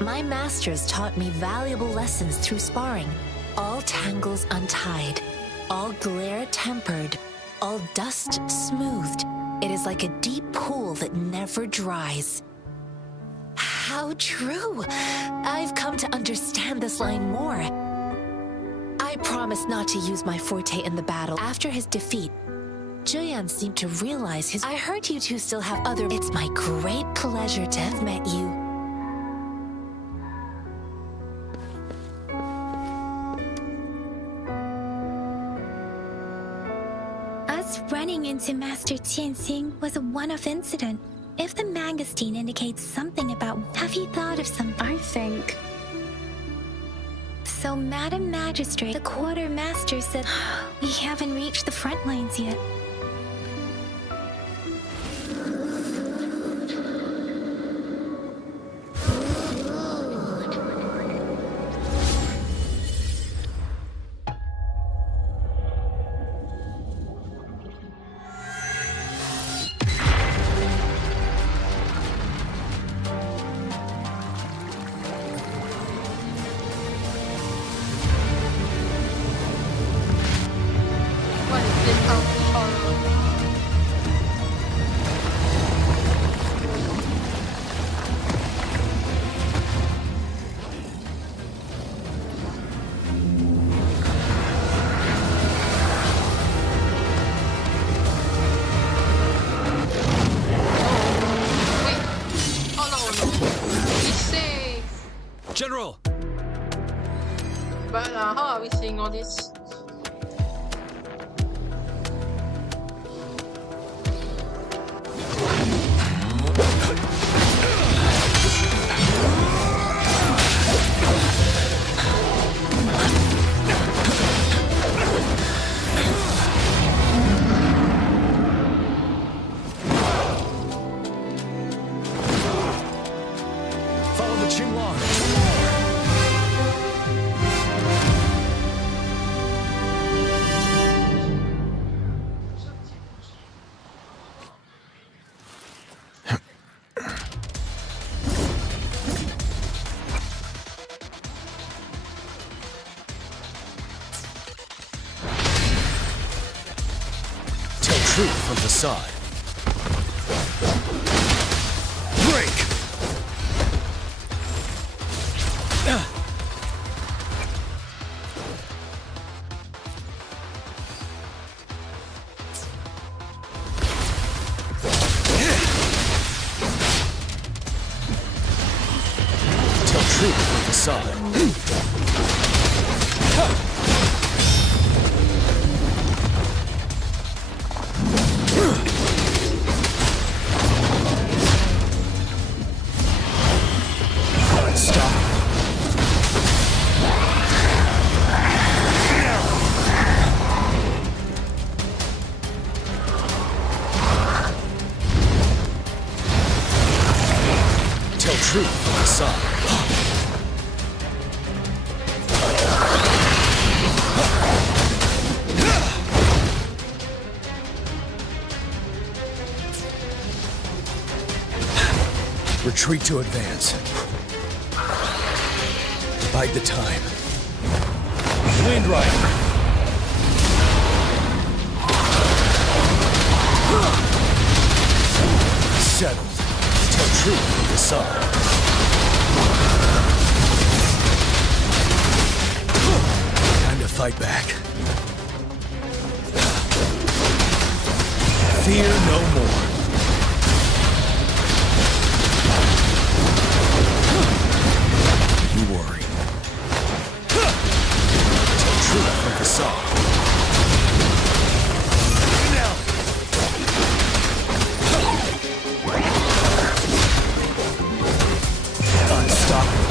My masters taught me valuable lessons through sparring. All tangles untied, all glare tempered, all dust smoothed. It is like a deep pool that never dries. How true! I've come to understand this line more. I promised not to use my forte in the battle. After his defeat, Juyen seemed to realize his... I heard you two still have other... It's my great pleasure to have met you. Us running into Master Tianxing was a one-off incident. If the magazine indicates something about... Have you thought of something? I think... So, Madam Magistrate, the Quartermaster said we haven't reached the front lines yet. General! But how are we seeing all this? Follow the Qinglong! Tell truth from facade. Break! Tell truth from facade. Tell truth from facade. Retreat to advance. Bide the time. Wind Rider. Settled. Tell truth from facade. Time to fight back. Fear no more. You worry. Tell truth from facade. Now. Unstoppable.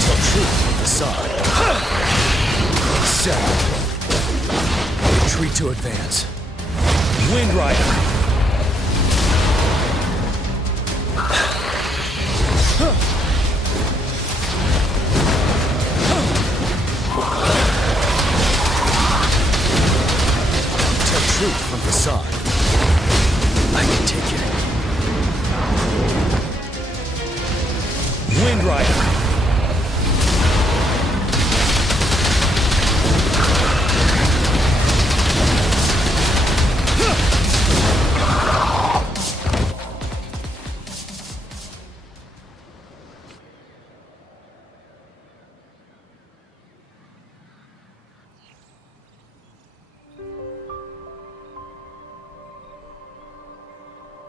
Tell truth from facade. Settle. Retreat to advance. Wind Rider. Tell truth from facade. I can take it. Wind Rider.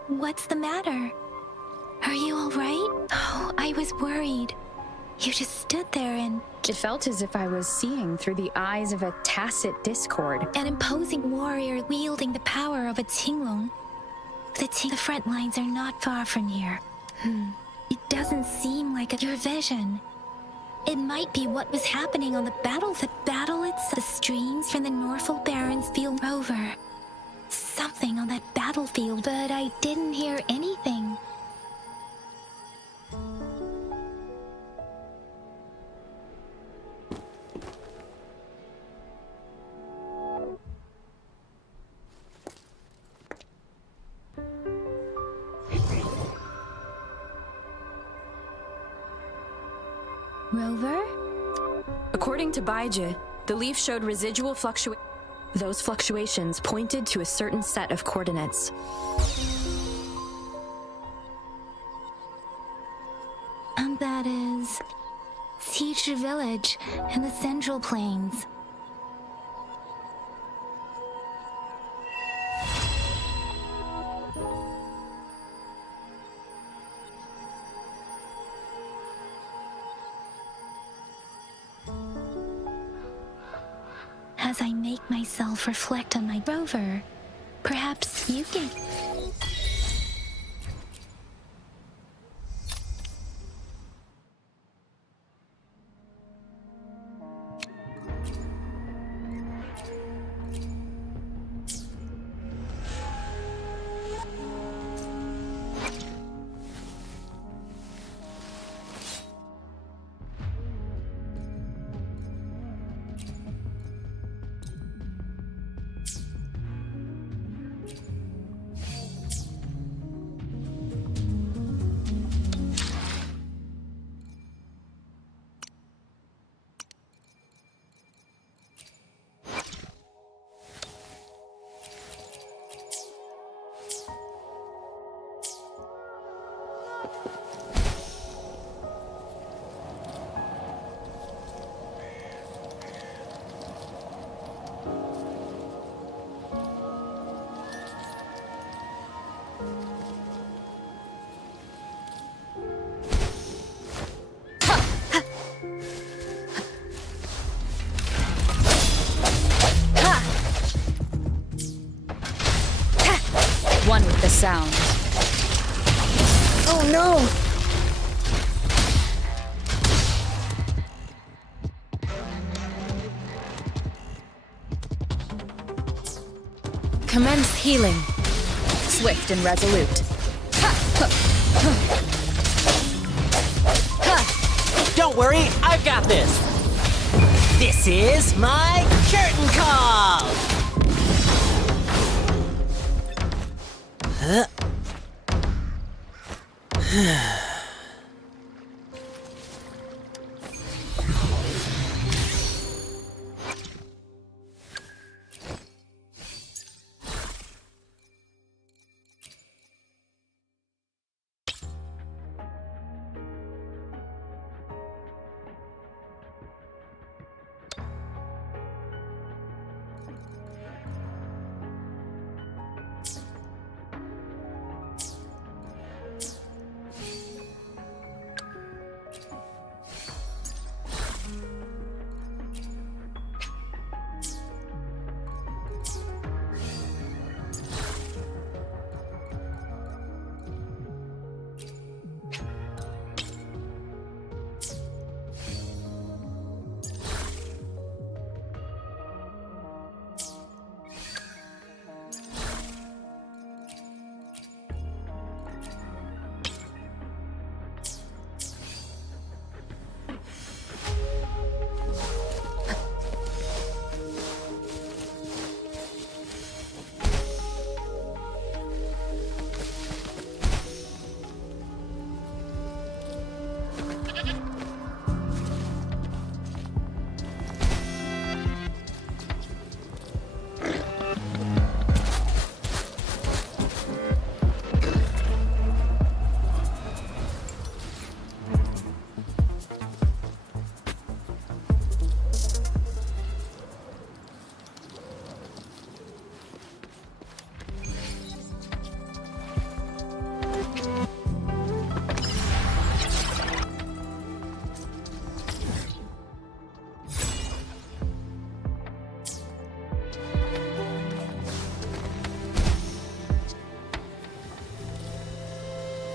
What's the matter? Are you all right? Oh, I was worried. You just stood there and... It felt as if I was seeing through the eyes of a tacit discord. An imposing warrior wielding the power of a Qinglong. The front lines are not far from here. It doesn't seem like your vision. It might be what was happening on the battle. The battle itself. The streams from the Norfolk Barrens field rover. Something on that battlefield, but I didn't hear anything. Rover? According to Baiji, the leaf showed residual fluctuations. Those fluctuations pointed to a certain set of coordinates. And that is... Teacher Village in the Central Plains. As I make myself reflect on my rover, perhaps you can... One with the sound. Oh no! Commence healing. Swift and resolute. Don't worry, I've got this. This is my curtain call.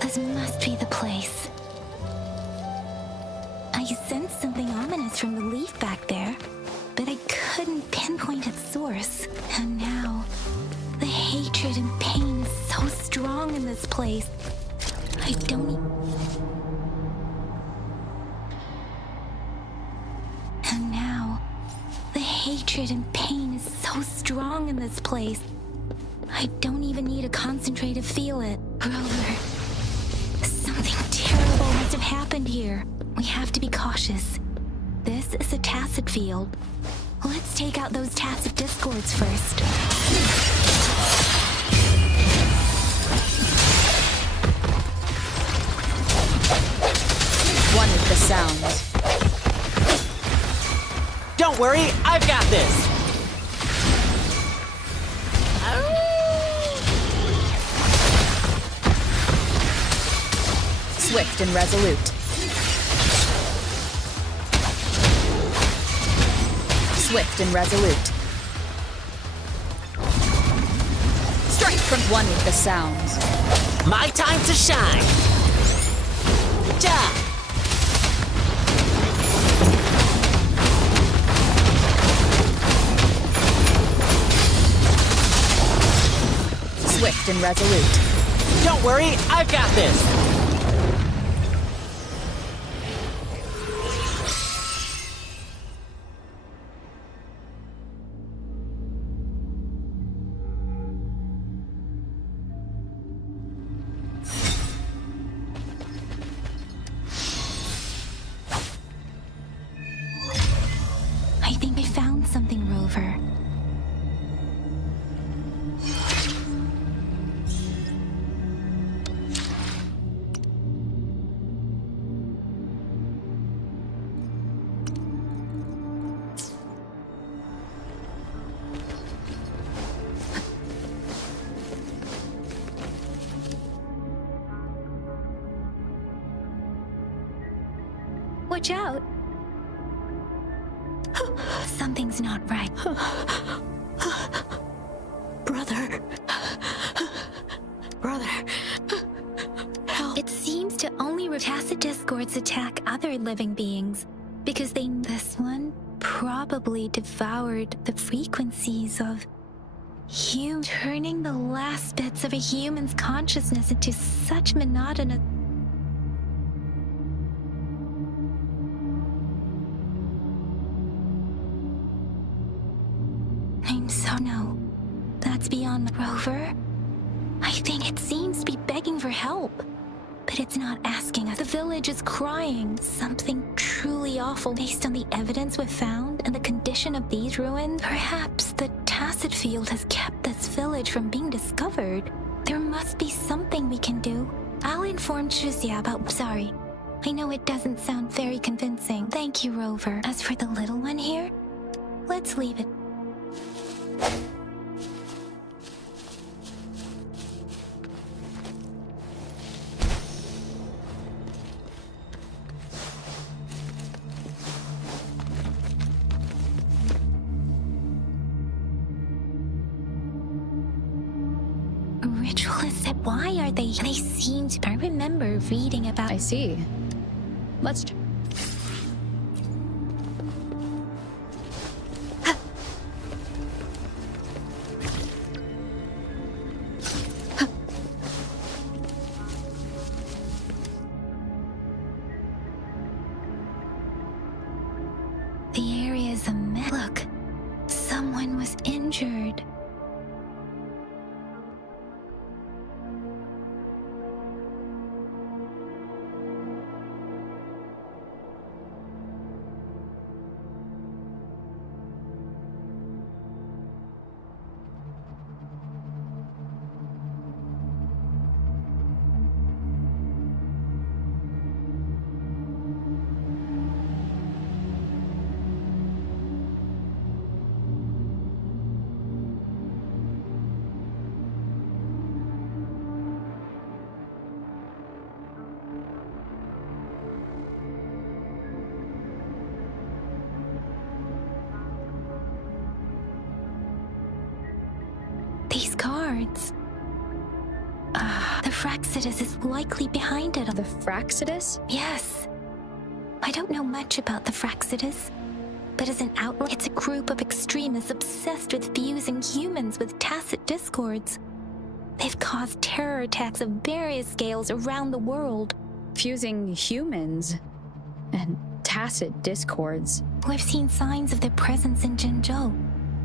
This must be the place. I sensed something ominous from the leaf back there, but I couldn't pinpoint its source. And now, the hatred and pain is so strong in this place. I don't And now, the hatred and pain is so strong in this place. I don't even need to concentrate to feel it. Rover, something terrible must have happened here. We have to be cautious. This is a tacit field. Let's take out those tacit discords first. One with the sound. Don't worry, I've got this. Swift and resolute. Swift and resolute. Strike from one with the sounds. My time to shine! Ja! Swift and resolute. Don't worry, I've got this! I think I found something, Rover. Watch out! Something's not right. Brother. Brother. Help. It seems to only tacit discords attack other living beings, because this one probably devoured the frequencies of turning the last bits of a human's consciousness into such monotonous. No, that's beyond Rover. I think it seems to be begging for help, but it's not asking us. The village is crying. Something truly awful based on the evidence we've found and the condition of these ruins. Perhaps the tacit field has kept this village from being discovered. There must be something we can do. I'll inform Chuzia about. Sorry, I know it doesn't sound very convincing. Thank you, Rover. As for the little one here, let's leave it. Ritualists, why are they? They seem to. I remember reading about. I see. Let's. The area is a mess. Look, someone was injured. These cards. The Fraxidus is likely behind it. The Fraxidus? Yes. I don't know much about the Fraxidus, but as an outlet, it's a group of extremists obsessed with fusing humans with tacit discords. They've caused terror attacks of various scales around the world. Fusing humans and tacit discords. We've seen signs of their presence in Jinzhou,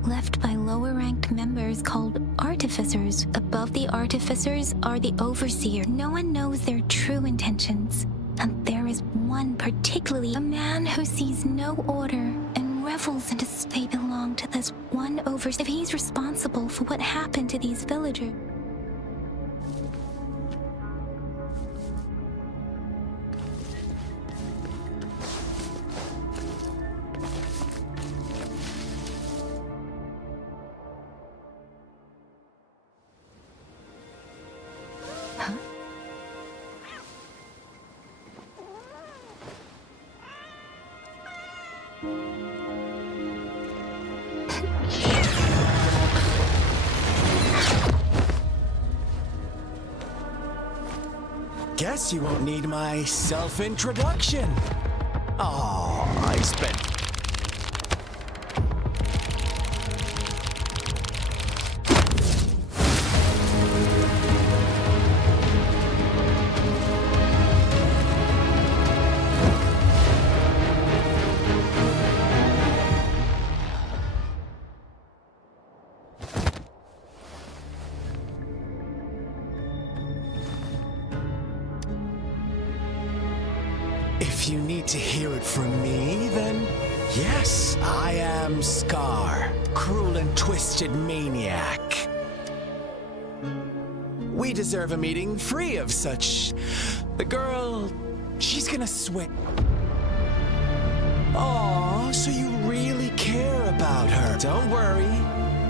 left by lower-ranked members called artificers. Above the artificers are the overseer. No one knows their true intentions. And there is one particularly, a man who sees no order and revels in his. They belong to this one overseer. If he's responsible for what happened to these villagers. Guess you won't need my self-introduction. Oh, I spent... If you need to hear it from me, then yes, I am Scar, cruel and twisted maniac. We deserve a meeting free of such... The girl, she's gonna sweat. Aw, so you really care about her. Don't worry,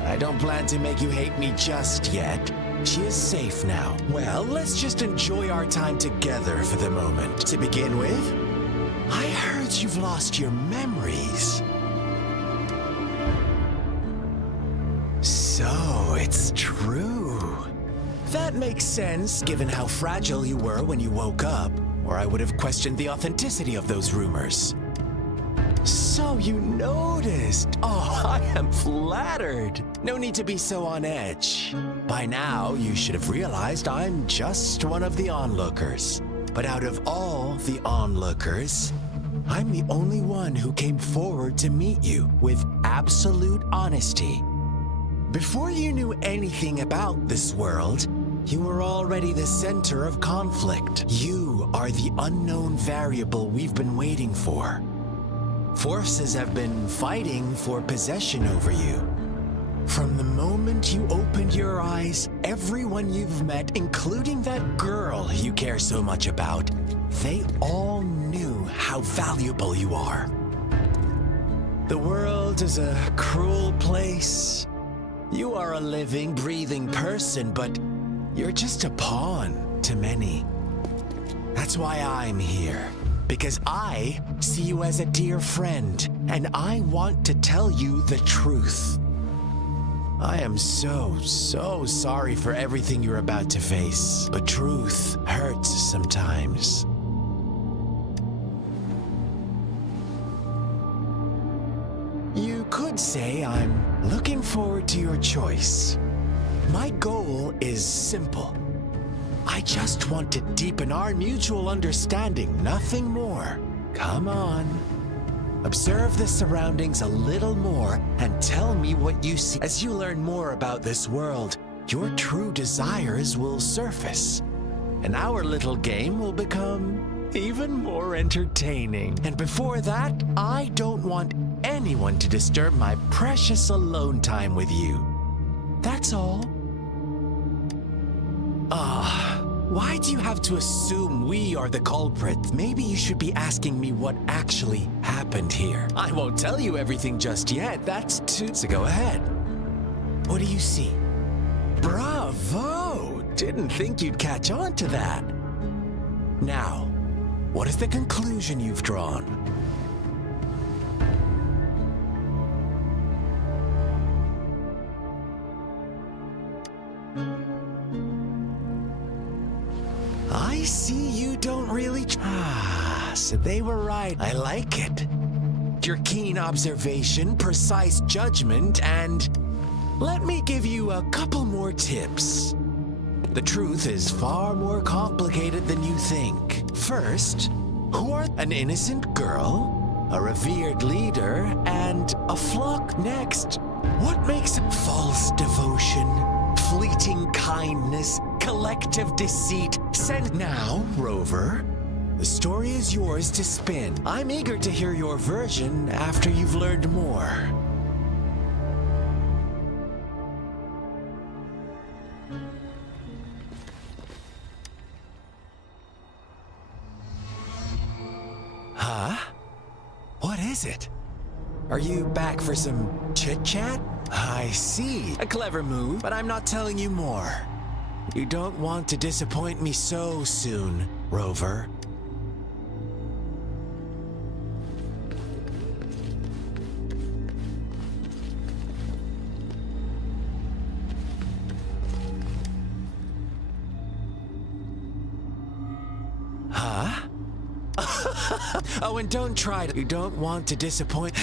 I don't plan to make you hate me just yet. She is safe now. Well, let's just enjoy our time together for the moment. To begin with, I heard you've lost your memories. So, it's true. That makes sense, given how fragile you were when you woke up, or I would have questioned the authenticity of those rumors. So you noticed. Oh, I am flattered. No need to be so on edge. By now, you should have realized I'm just one of the onlookers. But out of all the onlookers, I'm the only one who came forward to meet you with absolute honesty. Before you knew anything about this world, you were already the center of conflict. You are the unknown variable we've been waiting for. Forces have been fighting for possession over you. From the moment you opened your eyes, everyone you've met, including that girl you care so much about, they all knew how valuable you are. The world is a cruel place. You are a living, breathing person, but you're just a pawn to many. That's why I'm here. Because I see you as a dear friend, and I want to tell you the truth. I am so sorry for everything you're about to face, but truth hurts sometimes. You could say I'm looking forward to your choice. My goal is simple. I just want to deepen our mutual understanding, nothing more. Come on. Observe the surroundings a little more and tell me what you see. As you learn more about this world, your true desires will surface. And our little game will become even more entertaining. And before that, I don't want anyone to disturb my precious alone time with you. That's all. Why do you have to assume we are the culprits? Maybe you should be asking me what actually happened here. I won't tell you everything just yet. That's too... So go ahead. What do you see? Bravo! Didn't think you'd catch on to that. Now, what is the conclusion you've drawn? I see you don't really... so they were right. I like it. Your keen observation, precise judgment, and... Let me give you a couple more tips. The truth is far more complicated than you think. First, who are an innocent girl, a revered leader, and a flock next? What makes false devotion, fleeting kindness, collective deceit? Send now, Rover. The story is yours to spin. I'm eager to hear your version after you've learned more. Huh? What is it? Are you back for some chit-chat? I see. A clever move, but I'm not telling you more. You don't want to disappoint me so soon, Rover. Oh, and don't try to. You don't want to disappoint.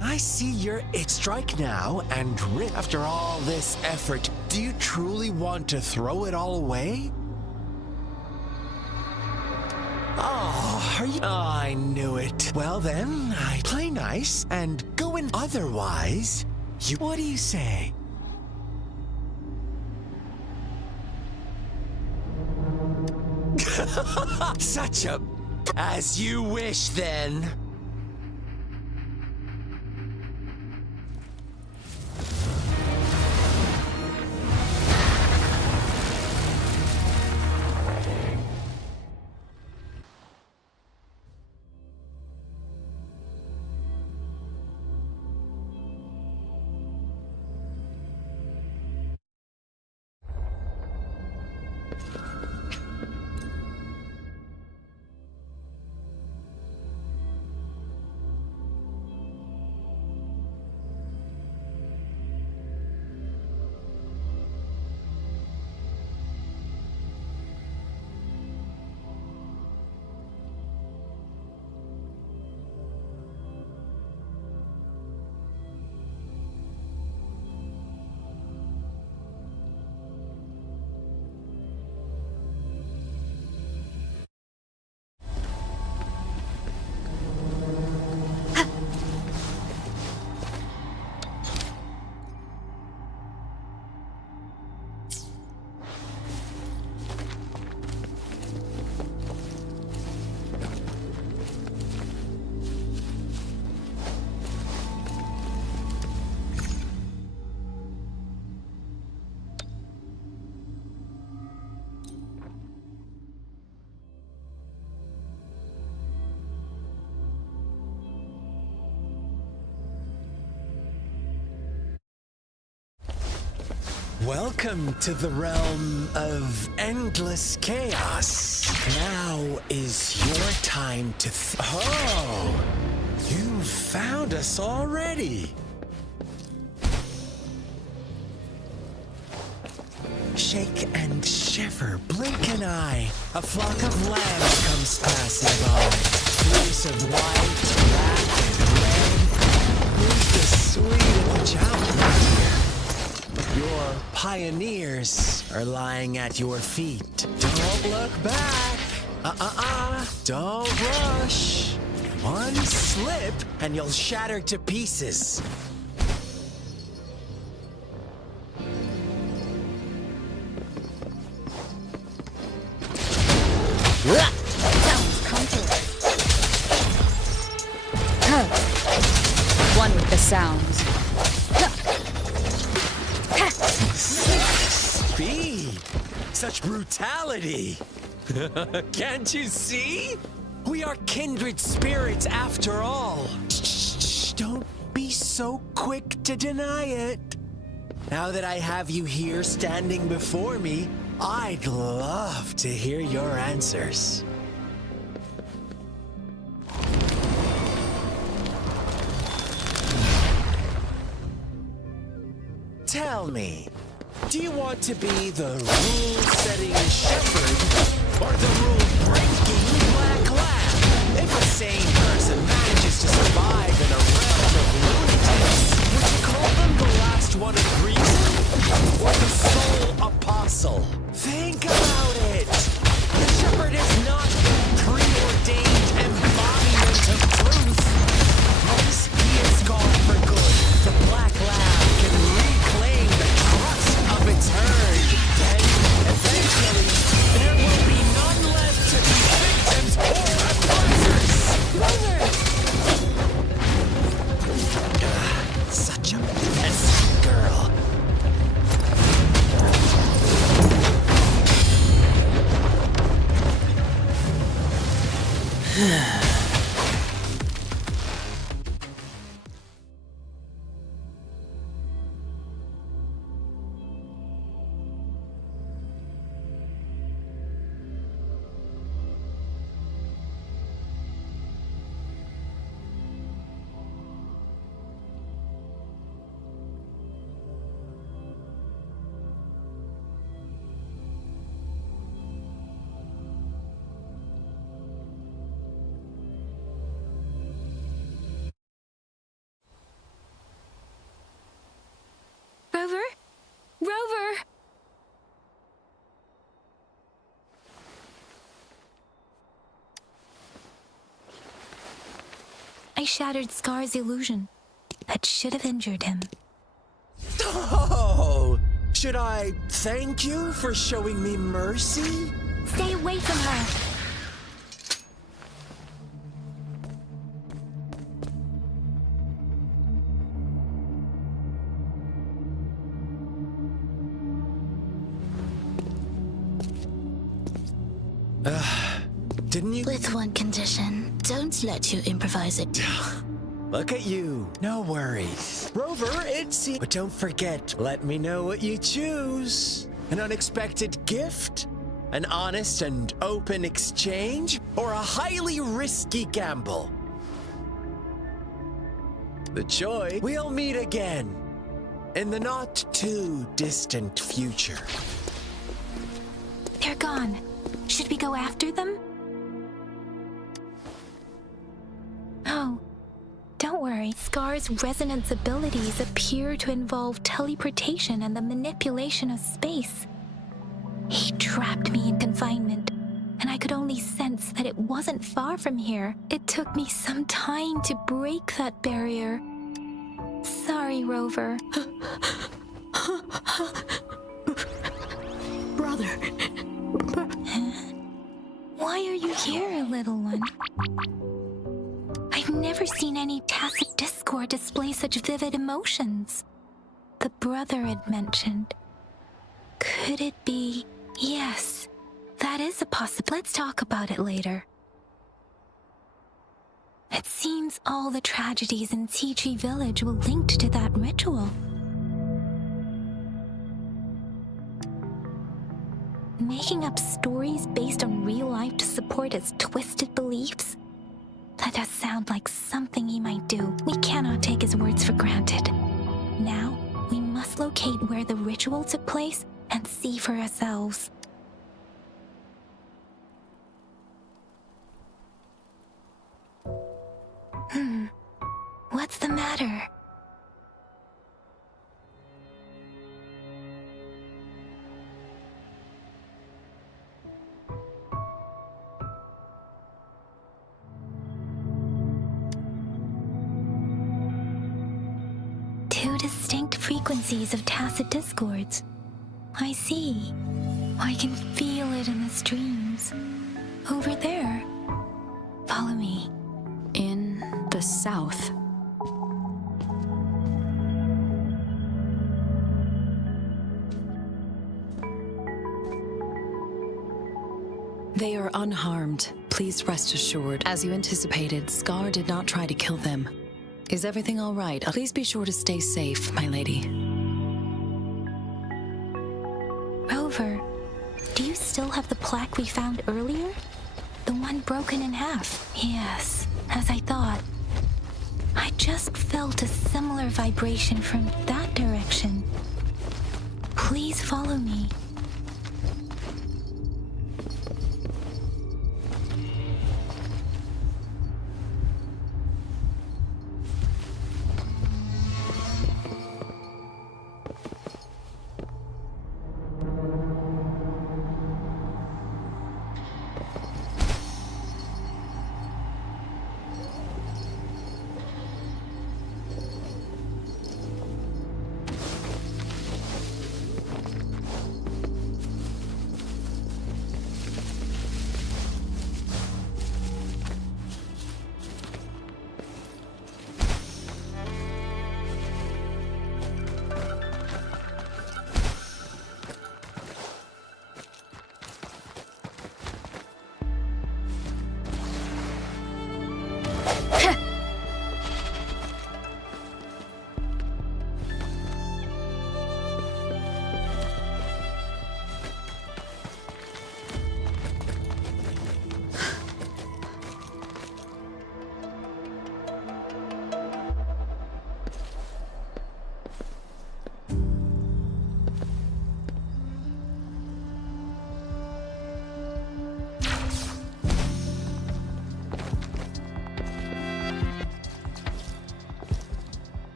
I see your strike now and rip. After all this effort, do you truly want to throw it all away? Oh, are you? Oh, I knew it. Well then, I play nice and go in. Otherwise, you. What do you say? Such a. As you wish, then. Welcome to the realm of endless chaos. Now is your time to Oh! You found us already! Shake and shiver, blink an eye. A flock of lambs comes passing by. Fleece of white, black, and red. Who's the sweet of the child? Your pioneers are lying at your feet. Don't look back. Don't rush. One slip and you'll shatter to pieces. Sounds comfortable. One with the sounds. Speed! Such brutality! Can't you see? We are kindred spirits after all. Shh, don't be so quick to deny it. Now that I have you here standing before me, I'd love to hear your answers. Tell me, do you want to be the rule-setting shepherd or the rule-breaking black lamb? If a sane person manages to survive in a realm of lunatics, would you call them the last one of reason or the sole apostle? Think about it. The shepherd is not the preordained embodiment of truth. Once he is gone for good, the black lamb can reclaim the trust of its herd. Then, eventually, there will be none left to be victims or oppressors. I shattered Scar's illusion. That should have injured him. Oh! Should I thank you for showing me mercy? Stay away from her! Didn't you? With one condition. Don't let you improvise it. Look at you. No worries. Rover, but don't forget, let me know what you choose. An unexpected gift? An honest and open exchange? Or a highly risky gamble? The choice. We'll meet again. In the not too distant future. They're gone. Should we go after them? Oh, don't worry. Scar's resonance abilities appear to involve teleportation and the manipulation of space. He trapped me in confinement, and I could only sense that it wasn't far from here. It took me some time to break that barrier. Sorry, Rover. Brother. Why are you here, little one? I've never seen any tacit discord display such vivid emotions. The brother had mentioned. Could it be? Yes, that is a possibility. Let's talk about it later. It seems all the tragedies in Tea Tree Village were linked to that ritual. Making up stories based on real life to support his twisted beliefs? That does sound like something he might do. We cannot take his words for granted. Now, we must locate where the ritual took place and see for ourselves. What's the matter? Two distinct frequencies of tacit discords. I see. I can feel it in the streams. Over there. Follow me. In the south. They are unharmed. Please rest assured. As you anticipated, Scar did not try to kill them. Is everything all right? Please be sure to stay safe, my lady. Rover, do you still have the plaque we found earlier? The one broken in half? Yes, as I thought. I just felt a similar vibration from that direction. Please follow me.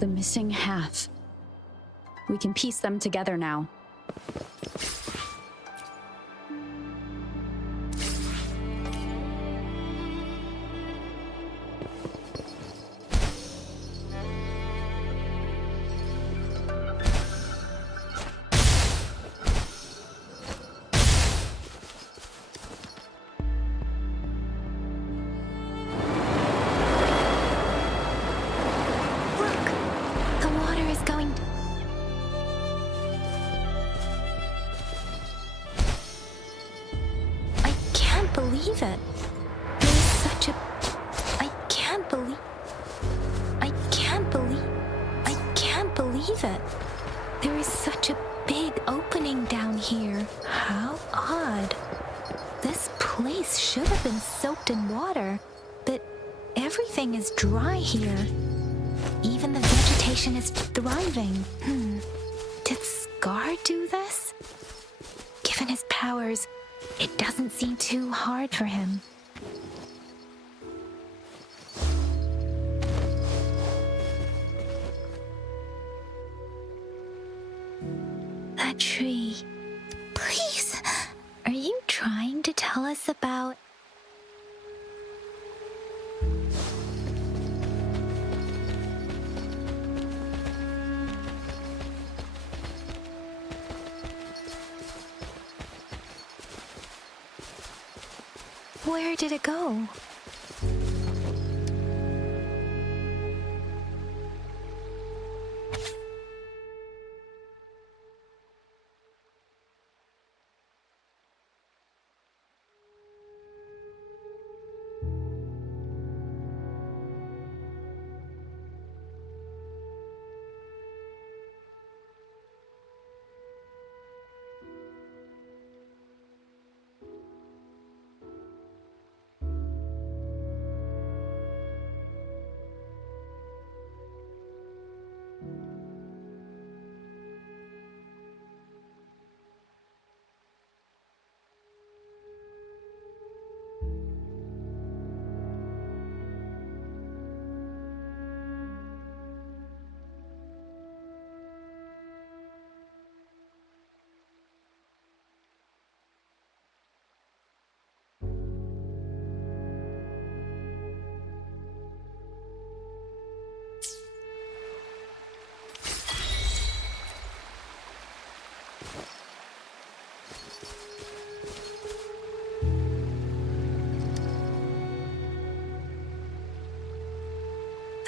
the missing half. We can piece them together now. Believe it. There's such a... I can't believe it. There is such a big opening down here. How odd. This place should have been soaked in water, but everything is dry here. Even the vegetation is thriving. Did Scar do this? Given his powers, it doesn't seem too hard for him. That tree. Please, are you trying to tell us about... Where did it go?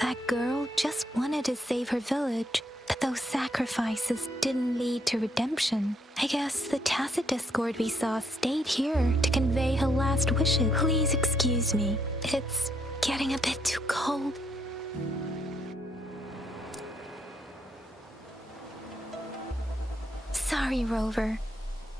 That girl just wanted to save her village, but those sacrifices didn't lead to redemption. I guess the tacit discord we saw stayed here to convey her last wishes. Please excuse me. It's getting a bit too cold. Sorry, Rover.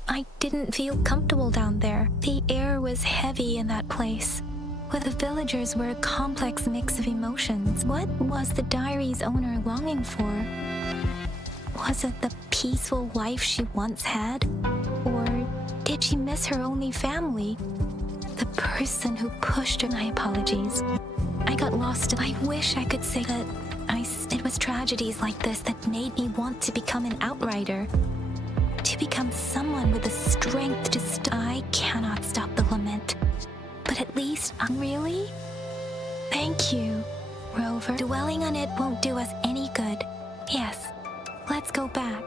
I didn't feel comfortable down there. The air was heavy in that place. Where the villagers were a complex mix of emotions. What was the diary's owner longing for? Was it the peaceful life she once had? Or did she miss her only family? The person who pushed her. My apologies. I got lost. I wish I could say that it was tragedies like this that made me want to become an outrider. To become someone with the strength to I cannot stop the lament. But at least I'm really... Thank you, Rover. Dwelling on it won't do us any good. Yes, let's go back.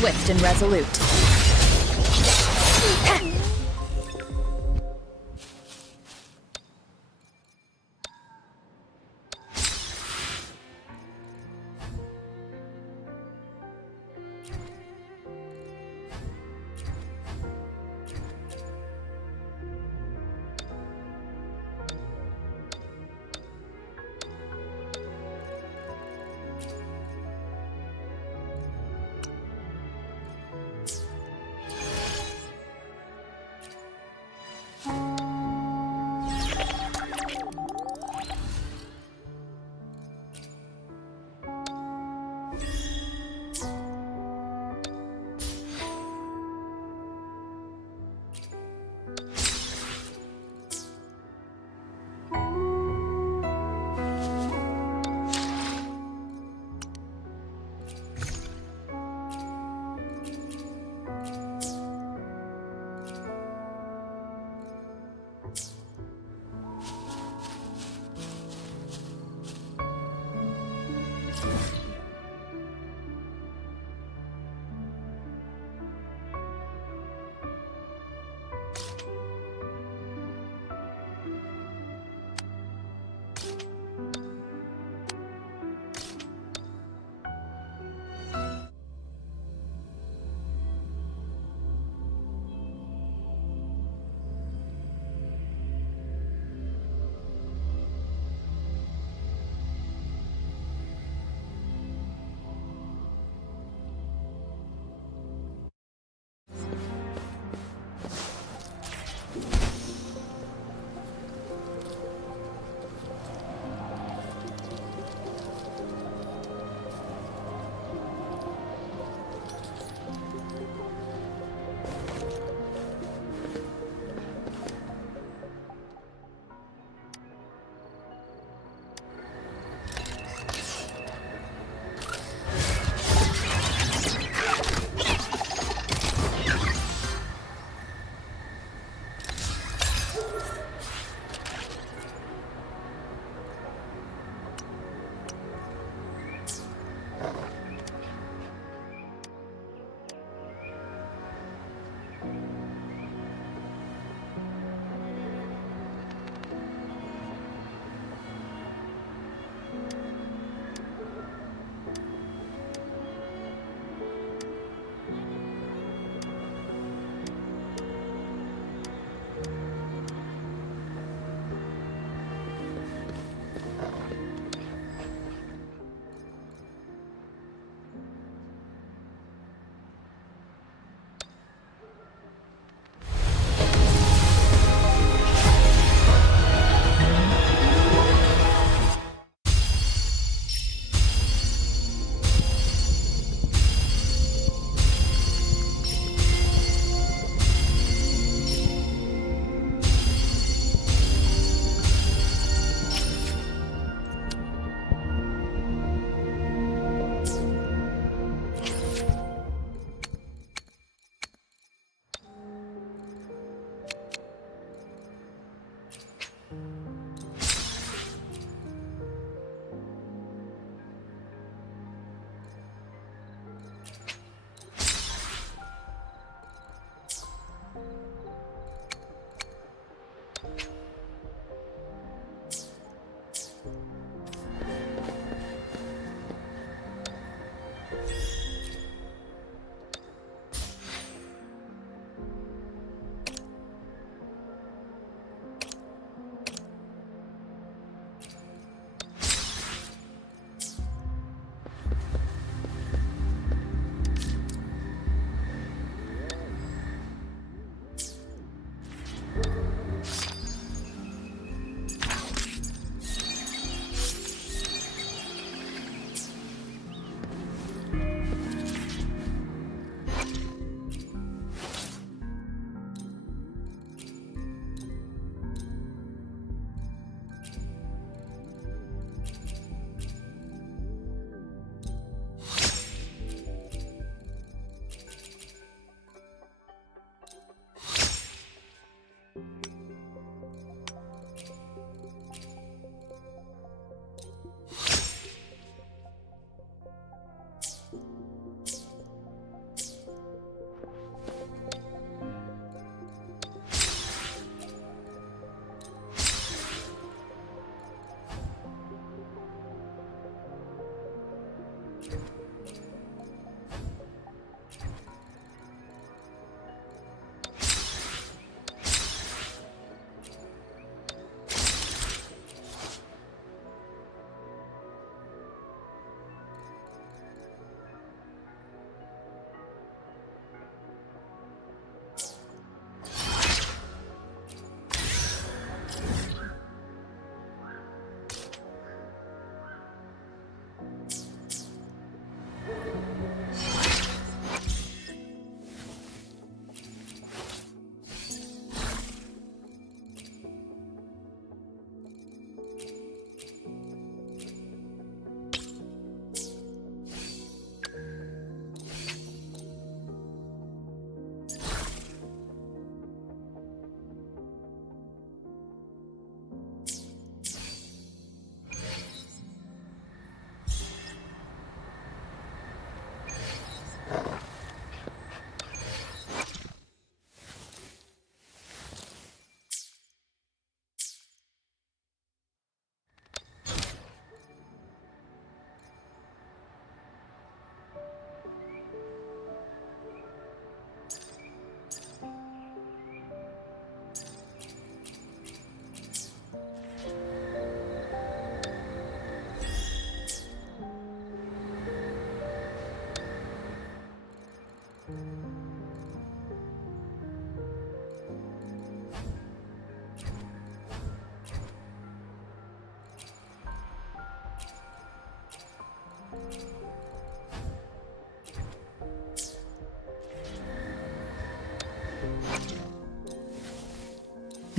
swift and resolute.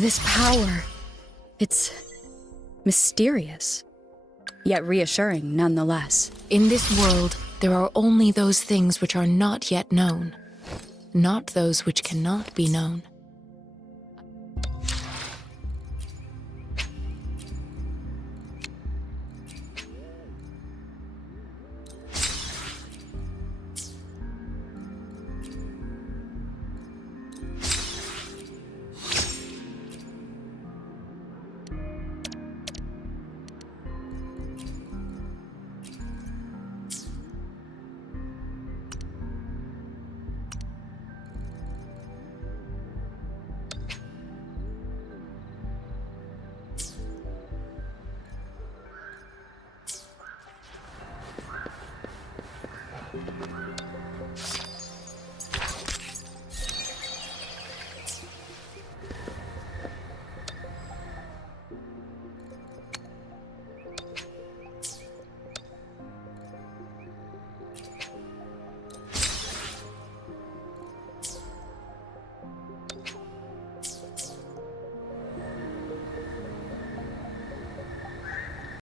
This power, it's mysterious, yet reassuring nonetheless. In this world, there are only those things which are not yet known, not those which cannot be known.